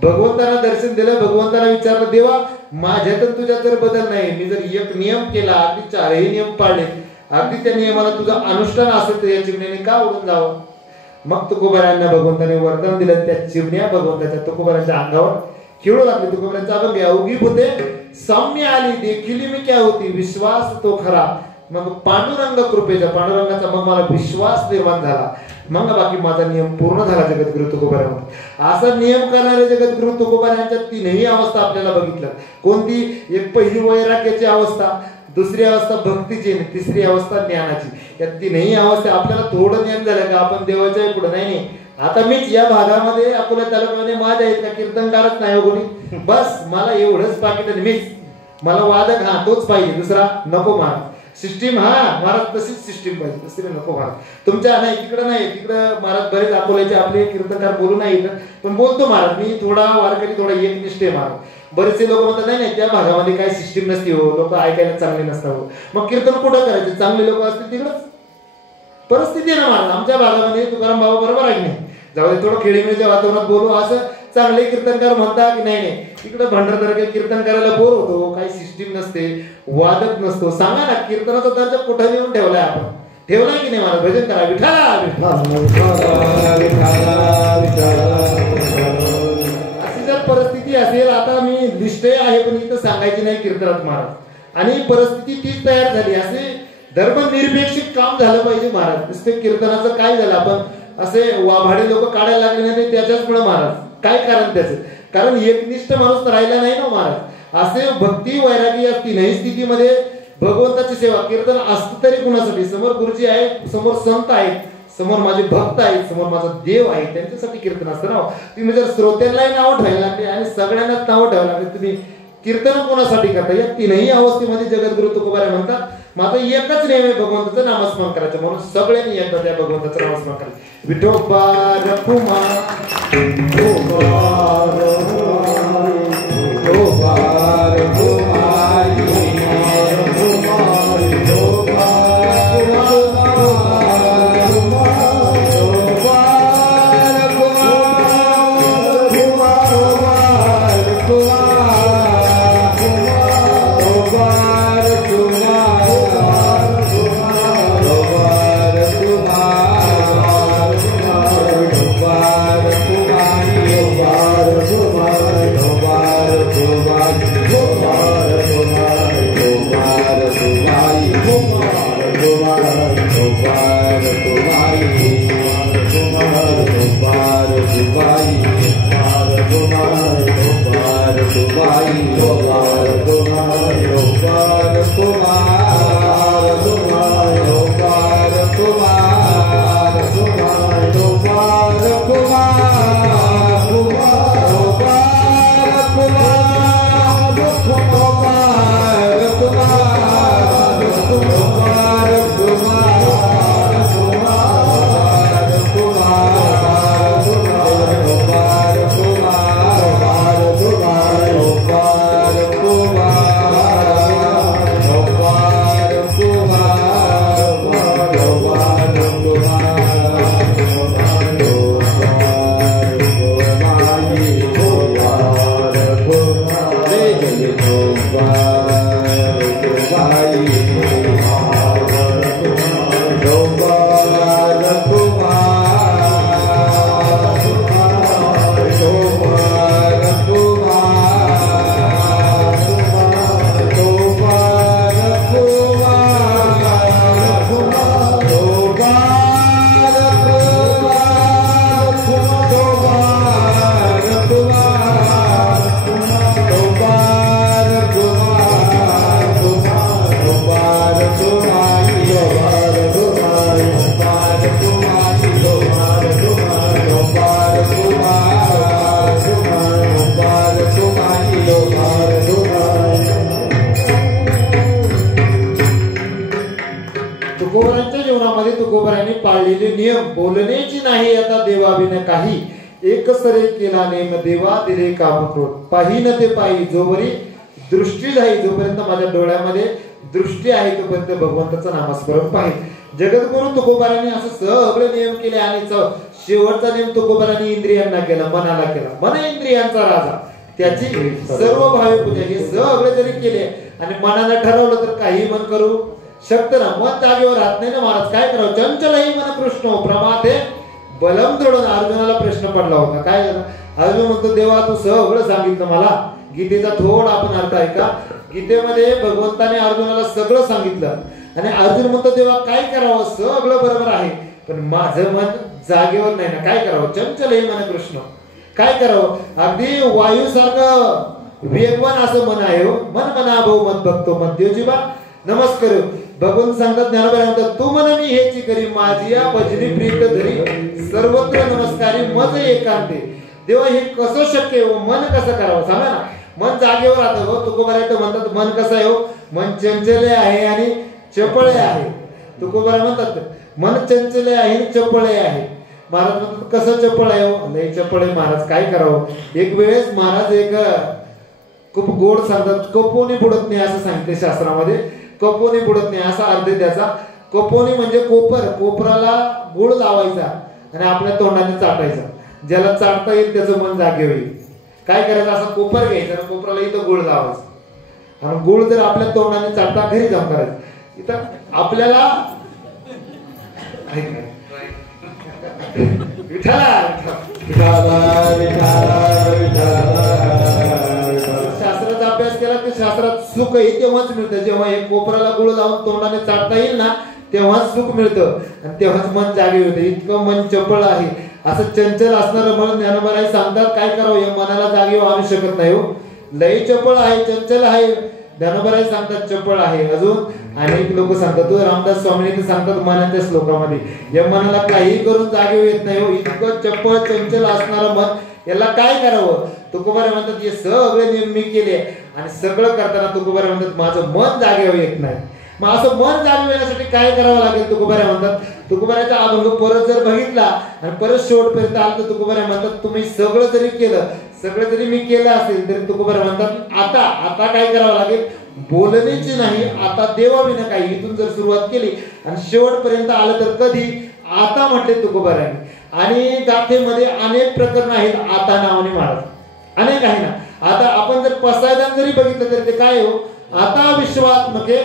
भगवंताला दर्शन दिलं. भगवंताला विचारलं, देवा माझ्यात तुझ्यात जर बदल नाही, मी जर एक नियम केला, अगदी चारही नियम पाळले, अगदी त्या नियमाला तुझं अनुष्ठान असेल तर या चिमण्याने का उडून जावं. मग तुकोबारायांना भगवंताने वरदान दिलं. त्या चिमण्या भगवंताच्या तुकोबारायांच्या अंगावर खेळू लागले. तुकोबारायांचा अभंग अवघी होते सौम्य आली देखील मी क्या होती, विश्वास तो खरा. मग पांडुरंग कृपेचा, पांडुरंगाचा मग मला विश्वास निर्माण झाला, मग बाकी माझा नियम पूर्ण झाला. जगद्गुरु तुकोबाराय असा नियम करणारे जगद्गुरु तुकोबारायांच्या तीनही अवस्था आपल्याला बघितल्या. कोणती, एक पहिली वैराग्याची अवस्था, दुसरी अवस्था भक्तीची, तिसरी अवस्था ज्ञानाची. या तीनही अवस्था आपल्याला थोडं ज्ञान झालं का आपण देवाच्या पुढे नाही. आता मीच या भागामध्ये अकोला तालुक्यामध्ये माझ्या आहेत का कीर्तनकारच नाही हो कोणी, बस मला एवढंच पाकिट मीच, मला वादक हा तोच पाहिजे, दुसरा नको. महाराज सिस्टीम हा महाराज तशीच सिस्टीम पाहिजे, दुसरी नको महाराज. तुमच्या नाही तिकडं नाही, तिकडं महाराज बरेच अकोल्याचे आपले कीर्तनकार बोलू नाही पण बोलतो महाराज मी थोडा वारकरी थोडा एकनिष्ठ आहे महाराज. बरेचसे लोक म्हणतात नाही नाही त्या भागामध्ये काही सिस्टीम नसते हो, लोक ऐकायला चांगले नसतात. मग कीर्तन कुठं करायचे, चांगले लोक असतील तिकडंच. परिस्थिती आहे ना महाराज आमच्या भागामध्ये, तुकाराम बाबा बरोबर आहे की नाही, जाऊ दे थोडं खेळीमेळीच्या वातावरणात बोलू, असं चांगले कीर्तनकार म्हणता की नाही नाही तिकडे भंडारदर्गे कीर्तन करायला बोर होतो, काही सिस्टीम नसते, वादक नसतो. सांगा ना कीर्तनाचा दर्जा कुठं येऊन ठेवलाय आपण, ठेवलाय की नाही महाराज. भजन करा विठाला अशी जर परिस्थिती असेल, आता मी निष्ठय आहे पण इथं सांगायची नाही कीर्तनात महाराज, आणि परिस्थिती तीच तयार झाली. असे धर्मनिरपेक्ष काम झालं पाहिजे महाराज. नुसते कीर्तनाचं काय झालं, आपण असे वाभाडे लोक काढायला लागले नाही त्याच्याच मुळे महाराज. काय कारण त्याचं, कारण एकनिष्ठ माणूस राहिला नाही ना महाराज. असे भक्ती वैरागी या तीनही स्थितीमध्ये भगवंताची सेवा कीर्तन असतं तरी कुणासाठी? समोर गुरुजी आहेत, समोर संत आहेत, समोर माझे भक्त आहेत, समोर माझा देव आहे, त्यांच्यासाठी कीर्तन असतं ना. तुम्ही जर श्रोत्यांनाही नाव ठेवायला लागले आणि सगळ्यांनाच नाव ठेवायला लागले, तुम्ही कीर्तन कोणासाठी करता? या तीनही अवस्थेमध्ये जगद्गुरु तुकोबाराय म्हणतात माझं एकच नेम आहे भगवंताचं नामस्मरण करायचं, म्हणून सगळ्यांनी एकदा त्या भगवंताचं नामस्मरण करायचं. विठोबा रखुमा तुकोबारांच्या जीवनामध्ये तुकोबारांनी पाळलेले नियम बोलण्याची नाही आता देवाविन काही एक सरे केला नेम देवा दिले काम क्रोध पाही न ते पाही जोवरी दृष्टी जाई जोपर्यंत माझ्या डोळ्यामध्ये दृष्टी आहे तोपर्यंत भगवंताचं नामस्मरण पाहिजे. जगद्गुरु तुकोबारांनी असं सगळे नियम केले आणि शेवटचा नियम तुकोबारांनी इंद्रियांना केला, मनाला केला. मन इंद्रियांचा राजा, त्याची सर्व भावे पूजा हे सगळे जरी केले आणि मनाला ठरवलं तर काही मन करू शकत ना. मन जागेवर राहत नाही ना महाराज. काय करावं? चंचलही मन कृष्ण प्रमादे बलम दृढ. अर्जुनाला प्रश्न पडला होता, काय झालं? अर्जुन म्हणतो देवा तू सगळं सांगितलं मला. गीतेचा थोडा आपण अर्थ ऐका. गीतेमध्ये भगवंताने अर्जुनाला सगळं सांगितलं आणि अर्जुन म्हणतो देवा काय करावं? सगळं बरोबर आहे पण माझं मन जागेवर नाही ना, काय करावं? चंचलही मन कृष्ण. काय करावं? अगदी वायू सारखं वेगवान असं मन आहे हो. मन मना भाऊ मत बघतो मन देवजीबा नमस्कार. भगवंत सांगतात ज्ञानोबा म्हणतात तू मन मी हेची करी माझी या भजनी प्रीत धरी सर्वत्र नमस्कारी मज एकांते. देवा हे कसं शक्य आहे? मन कसं करावं सांगा ना. मन जागेवर राहतं हो. तुकोबाराय तर म्हणतात मन कसं आहे हो? मन चंचले आहे आणि चपळे आहे. तुकोबाराय म्हणतात मन चंचले आहे आणि चपळे आहे. महाराज म्हणतात कसं चपळ आहे हो? लय चपळ आहे महाराज, काय करावं? एक वेळेस महाराज एक खूप गोड सांगतात कपोनी बुडत नाही असं सांगितलं शास्त्रामध्ये. कपोनी बुडत नाही असा अर्थ त्याचा. कपोनी म्हणजे कोपर, कोपराला गुळ लावायचा आणि आपल्या तोंडाने चाटायचा. ज्याला चाटता येईल त्याचं मन जागे होईल. काय करायचं? असा कोपर घ्यायचा आणि कोपराला इथं गुळ लावायचं आणि गुळ जर आपल्या तोंडाने चाटता घरी जाऊन करायचं. इथं आपल्याला शास्त्राचा अभ्यास केला की शास्त्रात सुख हे तेव्हाच मिळतं जेव्हा हे कोपराला गुळ लावून तोंडाने चाटता येईल ना, तेव्हाच सुख मिळतं आणि तेव्हाच मन जागे होते. इतकं मन चपळ आहे. असं चंचल असणारं मन ज्ञानोबाराय सांगतात काय करावं? या मनाला जागेवर आणू शकत नाही हो. लई चपळ आहे, चंचल आहे. ज्ञानोबा सांगतात चपळ आहे. अजून अनेक लोक सांगतात, तो रामदास स्वामींनी सांगतात मनाच्या श्लोकामध्ये, या मनाला काही करून जागे येत नाही हो, इतकं चपळ चंचल असणारं मन, याला काय करावं. तुकोबारे म्हणतात हे सगळे नियम मी केले आणि सगळं करताना तुकोबारे म्हणतात माझं मन जागेवर येत नाही. मग असं मन जागे येण्यासाठी काय करावं लागेल. तुकोबारे म्हणतात, तुकोबाऱ्याचा अभंग परत जर बघितला आणि परत शेवटपर्यंत आलं तर तुकोबारे म्हणतात तुम्ही सगळं जरी केलं, सगळं जरी मी केलं असेल तरी तुकोबारे म्हणतात आता काय करावं लागेल. बोलण्याची नाही, आता देवाविना काही. इथून जर सुरुवात केली आणि शेवटपर्यंत आलं तर कधी आता म्हटले तुकोबाऱ्यांनी. आणि गाथेमध्ये अनेक प्रकरण आहेत आता नावाने महाराज, अनेक आहे ना. आता आपण जर पसायदान जरी बघितलं तरी ते काय हो, आता विश्वात्मके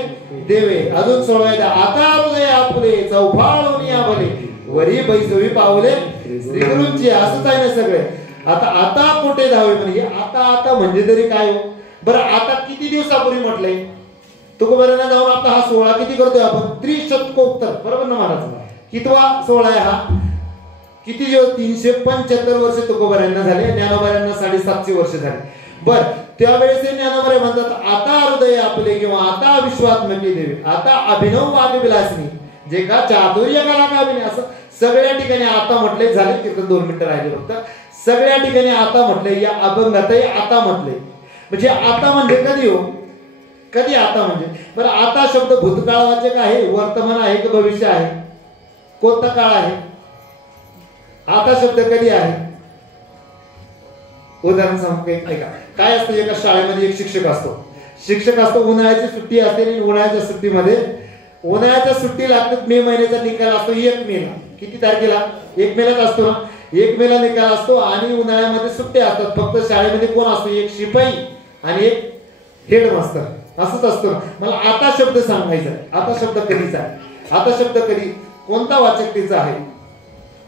देवे. अजून 16 आता हृदय आपुले चौफाळून या भले वरी बैसवी पावले श्रीगुरूंची. असंच आहे ना सगळे. आता कोठे धावे म्हणजे आता म्हणजे तरी काय हो. बरं आता किती दिवसापूर्वी म्हटलंय तुकोबाऱ्यांना जाऊन आपला हा 16 किती करतोय आपण, त्रिशतकोत्तर, बरोबर ना महाराज. कितवा 16 आहे हा. किती दिवस, 375 वर्ष तुकोबाऱ्यांना झाले. ज्ञानोबाऱ्यांना 750 वर्ष झाले. बर त्यावेळेस ज्ञानोबा म्हणतात आता हृदय आपले किंवा आता विश्वात्मके देवे, आता अभिनव वाग विलासनी जे का चातुर्य कला का अभिनय. असं सगळ्या ठिकाणी आता म्हटले. झाले कीर्तन 2 मिनिटं राहिले फक्त. सगळ्या ठिकाणी आता म्हटले, या अभंगातही आता म्हटले. म्हणजे आता म्हणजे कधी हो, कधी आता म्हणजे. बरं आता शब्द भूतकाळवाचक आहे, वर्तमान आहे की भविष्य आहे, कोणता काळ आहे. आता शब्द कधी आहे. उदाहरण सांगतो ऐका. काय असतं, एका शाळेमध्ये एक शिक्षक असतो. उन्हाळ्याची सुट्टी असते आणि उन्हाळ्याच्या सुट्टीमध्ये उन्हाळ्याच्या सुट्टी लागतात. मे महिन्याचा निकाल असतो 1 मेला. किती तारखेला, 1 मेलाच असतो ना. 1 मेला निकाल असतो आणि उन्हाळ्यामध्ये सुट्ट्या असतात. फक्त शाळेमध्ये कोण असतो, एक शिपाई आणि एक हेडमास्टर, असंच असतो ना. मला आता शब्द सांगायचा आहे. आता शब्द कधीचा आहे, आता शब्द कधी कोणता वाचकतेचा आहे.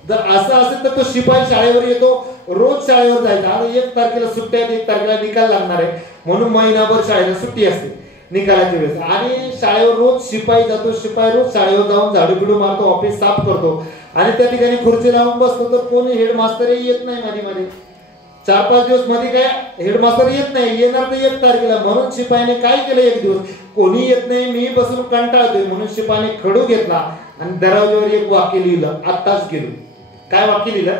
जर असं असेल तर तो शिपाई शाळेवर येतो, रोज शाळेवर जायचा. आता 1 तारखेला सुट्ट्या आहेत, 1 तारखेला निकाल लागणार आहे म्हणून महिनाभर शाळेला सुट्टी असते निकालाच्या वेळेस. आणि शाळेवर रोज शिपाई जातो. शिपाई रोज शाळेवर जाऊन झाडू बिडू मारतो, ऑफिस साफ करतो आणि त्या ठिकाणी खुर्ची लावून बसतो. तर कोणी हेडमास्टरही येत नाही मध्ये 4-5 दिवस मध्ये काय हेडमास्टर येत नाही. येणार तर 1 तारखेला. म्हणून शिपाईने काय केलं, 1 दिवस कोणी येत नाही, मी बसून कंटाळतोय म्हणून शिपाईने खडू घेतला आणि दरवाजावर एक वाक्य लिहिलं, आत्ताच गेलो. काय वाक्य लिहिलं,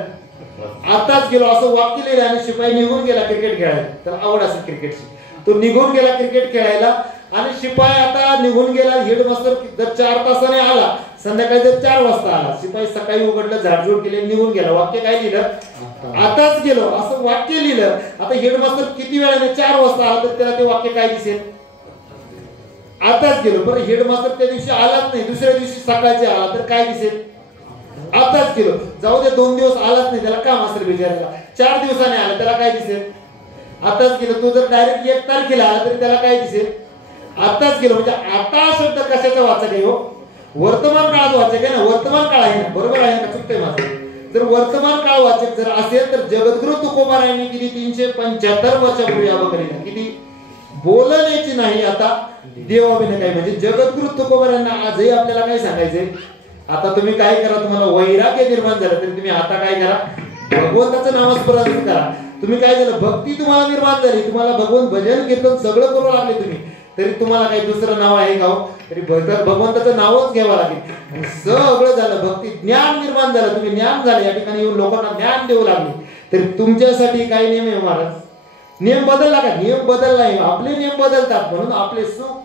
आताच गेलो असं वाक्य लिहिलं. आणि शिपाई निघून गेला क्रिकेट खेळायला. तर आवड असेल क्रिकेटची. तो निघून गेला क्रिकेट खेळायला आणि शिपाई आता निघून गेला. हेडमास्टर जर 4 तासाने आला, संध्याकाळी जर 4 वाजता आला, शिपाई सकाळी उघडलं, झाडझूड केली, निघून गेला. वाक्य काय लिहिलं, आताच गेलो असं वाक्य लिहिलं. आता हेडमास्टर किती वेळाने 4 वाजता आला तर त्याला ते वाक्य काय दिसेल, आताच गेलो. बरं हेडमास्टर त्या दिवशी आलाच नाही, दुसऱ्या दिवशी सकाळचे आला तर काय दिसेल, आताच गेलो. जाऊ दे 2 दिवस आलाच नाही, त्याला काम असेल बिचारायला. 4 दिवसाने आला त्याला काय दिसेल, आताच गेलो. तो जर डायरेक्ट 1 तारखेला आला तरी त्याला काय दिसेल, आताच गेलो. म्हणजे आता शब्द कशाचा वाचक आहे हो, वर्तमान काळात वाचक आहे ना. वर्तमान काळ आहे ना, बरोबर आहे ना, चुकतंय माझं. जर वर्तमान काळ वाचक जर असेल तर जगद्गुरु तुकोबारायांनी किती 375 वर्षापूर्वी अभंग किती बोलण्याची नाही आता देवाविना काय. म्हणजे जगद्गुरु तुकोबारायांना आजही आपल्याला काय सांगायचंय, आता तुम्ही काय करा, तुम्हाला वैराग्य निर्माण झालं तरी तुम्ही आता काय करा, भगवंताचं नामस्मरण करा. तुम्ही काय झालं, भक्ती तुम्हाला निर्माण झाली, तुम्हाला भगवंत भजन कीर्तन सगळं करू लागले तुम्ही, तरी तुम्हाला काही दुसरं नाव आहे का, तरी भगवंताचं नावच घ्यावं लागेल. आणि सगळं झालं, भक्ती ज्ञान निर्माण झालं, तुम्ही ज्ञान झाले, या ठिकाणी येऊन लोकांना ज्ञान देऊ लागले. तरी तुमच्यासाठी काही नियम आहे महाराज, नियम बदलला का, नियम बदलला नाही, आपले नियम बदलतात. म्हणून आपले सुख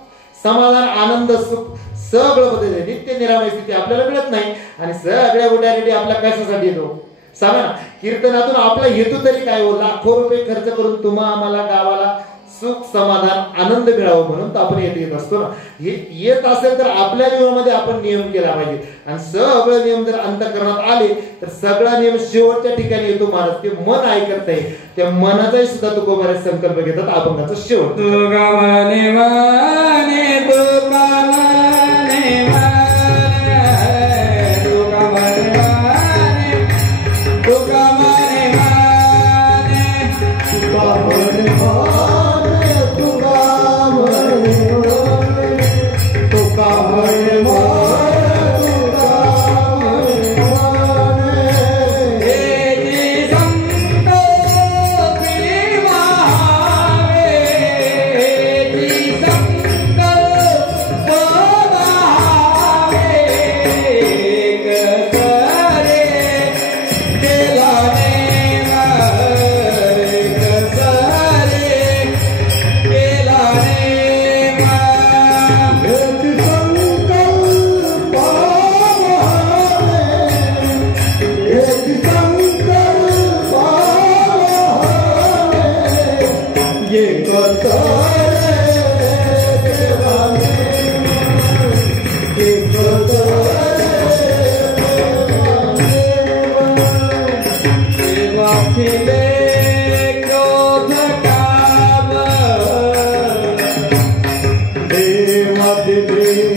समाधान आनंद सुख सगळं बदलले. नित्य निरामय स्थिती आपल्याला मिळत नाही. आणि सगळ्या गुड्यारेडी आपल्या कशासाठी येतो सांगा ना. कीर्तनातून आपला हेतू तरी काय हो, लाखो रुपये खर्च करून तुम्हा आम्हाला गावाला सुख समाधान आनंद मिळावं म्हणून तर आपण येत असतो ना. हे येत असेल तर आपल्या जीवनामध्ये आपण नियम केला पाहिजे. आणि सगळं नियम जर अंतःकरणात आले तर सगळा नियम शेवटच्या ठिकाणी येतो महाराज. ते मन ऐकत नाही, त्या मनाचाही सुद्धा तुकोबारे संकल्प घेतात. अभंगाचा शेवट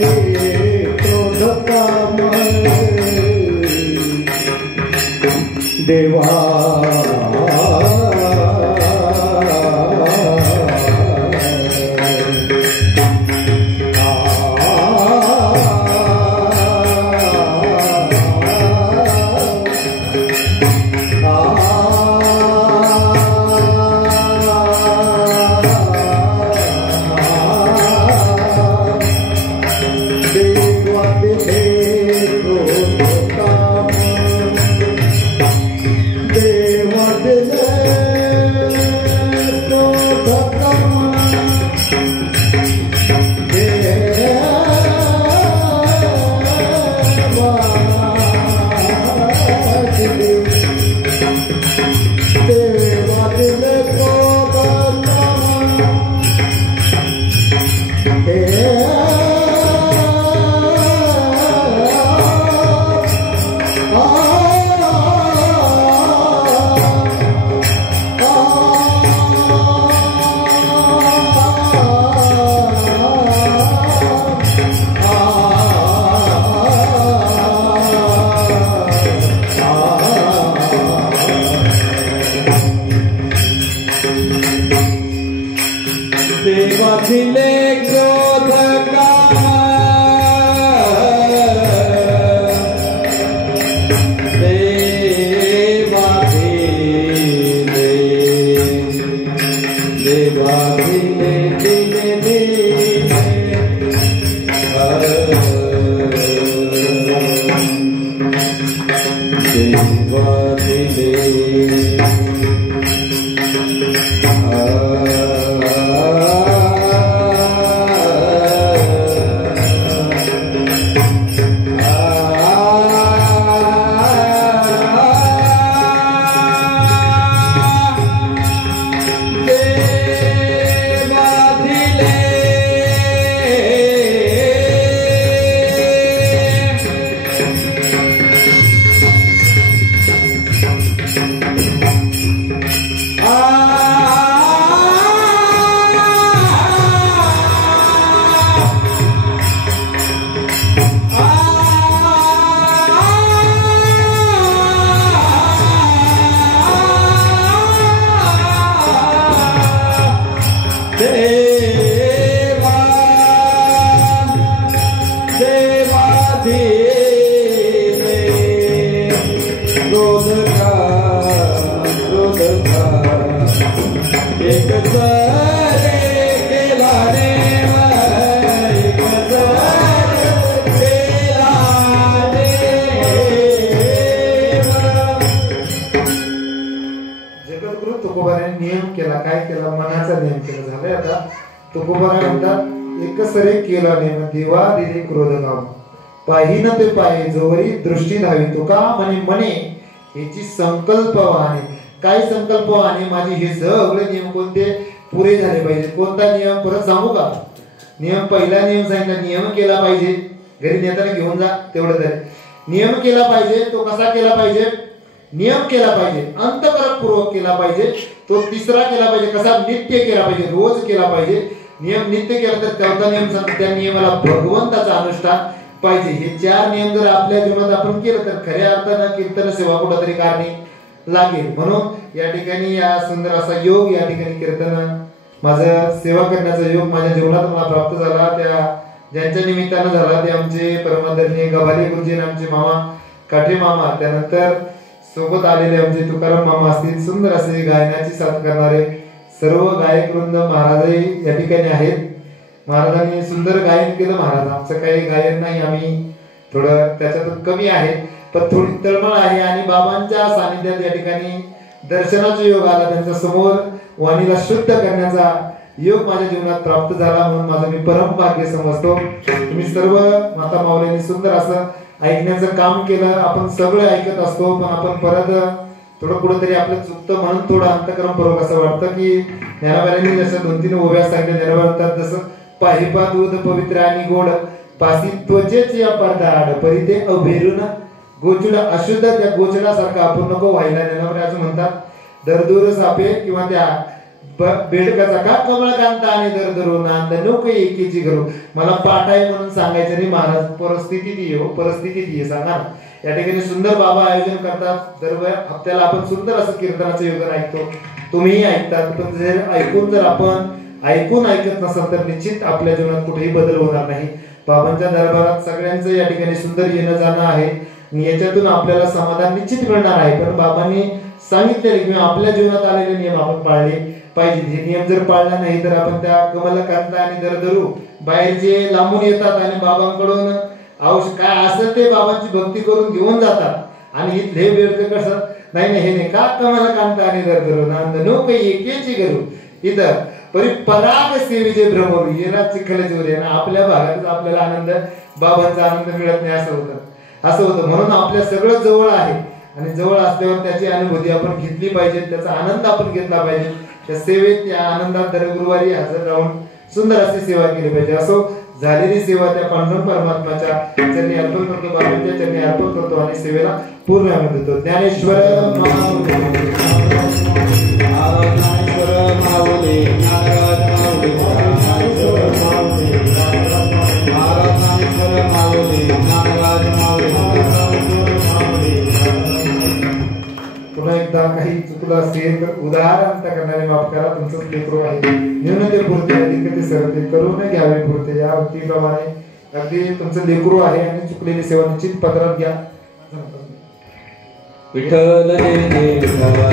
क्रोध काम देवा पाहिन ते पाय जोवरी दृष्टी धावी तुका म्हणे म्हणे याची संकल्प वाहने. काय संकल्प वाहने माझे हे सगळे नियम कोणते पुरे झाले पाहिजे. कोणता नियम परत सांगू का? नियम पहिला नियम सांगितला, नियम केला पाहिजे. घरी नेताना घेऊन जा तेवढं तरी. नियम केला पाहिजे. तो कसा केला पाहिजे? नियम केला पाहिजे, अंतःकरणपूर्वक केला पाहिजे. तो तिसरा केला पाहिजे कसा? नित्य केला पाहिजे, रोज केला पाहिजे. नियम नित्य केला तर चौथा नियम सांगतो त्या नियमाला भगवंताचा अनुष्ठान पाहिजे. हे 4 नियम जर आपल्या जीवनात आपण केलं तर खऱ्या अर्थानं कीर्तन सेवा कुठेतरी कारणी लागेल. म्हणून या ठिकाणी या सुंदर असा योग या ठिकाणी कीर्तन माझं सेवा करण्याचा योग माझ्या जीवनात मला प्राप्त झाला. त्या ज्यांच्या निमित्तानं झाला ते आमचे परमादरणीय गभाले गुरुजी, आमचे मामा काठे मामा, त्यानंतर सोबत आलेले आमचे तुकाराम मामा असतील. सुंदर असे गायनाची साथ करणारे सर्व गायक वृंद महाराजही या ठिकाणी आहेत. महाराजांनी सुंदर गायन केलं. महाराज आमचं काही गायन नाही, आम्ही थोडं त्याच्यातून कमी आहे, पण थोडी तळमळ आहे. आणि बाबांच्या सानिध्यात या ठिकाणी दर्शनाचा योग आला. त्यांच्या समोर वाणीला शुद्ध करण्याचा योग माझ्या जीवनात प्राप्त झाला. म्हणून माझं मी परम भाग्य समजतो. तुम्ही सर्व माता माऊलींनी सुंदर असं ऐकण्याचं काम केलं. आपण सगळं ऐकत असतो, पण आपण परत थोडं कुठंतरी आपलं चुकतं म्हणून थोडं अंतःकरणपूर्वक असं वाटतं की ज्ञानोबांनी जसं 2-3 ओव्या सांगितल्या ज्ञानोबांतात, जसं पाहिपा दूध पवित्र आणि गोड पासी त्वचेची अपरदाड परी ते अभेरून गोचुडा अशुद्ध. त्या गोचडासारखं आपण नको व्हायला. ज्ञानोबा असं म्हणतात दरदूर सापे किंवा त्या बेडकाचा का कमळकांत आणि दरदरू नांद नोक एकीची घरू. मला पाठ आहे म्हणून सांगायचं नाही महाराज, परिस्थिती ती सांगा ना. या ठिकाणी सुंदर बाबा आयोजन करतात. दर हप्त्याला आपण सुंदर असं कीर्तनाचं योगदान ऐकतो, तुम्हीही ऐकतात. पण जर आपण ऐकून ऐकत नसाल तर निश्चित आपल्या जीवनात कुठेही बदल होणार नाही. बाबांच्या दरबारात सगळ्यांचं या ठिकाणी सुंदर येणं जाणं आहे, याच्यातून आपल्याला समाधान निश्चित मिळणार आहे. पण बाबांनी सांगितलेले किंवा आपल्या जीवनात आलेले नियम आपण पाळले पाहिजे. हे नियम जर पाळला नाही तर आपण त्या कमलकांत आणि दरदरू बाहेरचे लांबून येतात आणि बाबांकडून औषध काय असं ते बाबांची भक्ती करून घेऊन जातात आणि इथले बेडक कसं नाही हे नाही का कमलकांत आणि दरदरू नांद नोक एकेची करू. इथं पराग सेवेचे भ्रमरू येणार चिखलाची उरे. आपल्या भागात आपल्याला आनंद बाबांचा आनंद मिळत नाही असं होतं. म्हणून आपल्या सगळं जवळ आहे आणि जवळ असल्यावर त्याची अनुभूती आपण घेतली पाहिजे, त्याचा आनंद आपण घेतला पाहिजे. त्या सेवेत त्या आनंदात दर गुरुवारी हजर राहून सुंदर अशी सेवा केली पाहिजे. असो झालेली सेवा त्या पांडुरंग परमात्माच्या चरणी अर्पण करतो, बाबांच्या चरणी अर्पण करतो आणि सेवेला पूर्ण आनंद देतो. ज्ञानेश्वर पुन्हा एकदा काही चुकलं असेल तर उदाहरण करणारे माफ करा. तुमचं लेकरू आहे, न्यूनते पुरते अधिकते सरते करून घ्यावे पुरते. या वृत्तीप्रमाणे अगदी तुमचं लेकरू आहे आणि चुकलेली सेवा निश्चित पदरात घ्या. विठ्ठल जय जय विठ्ठल.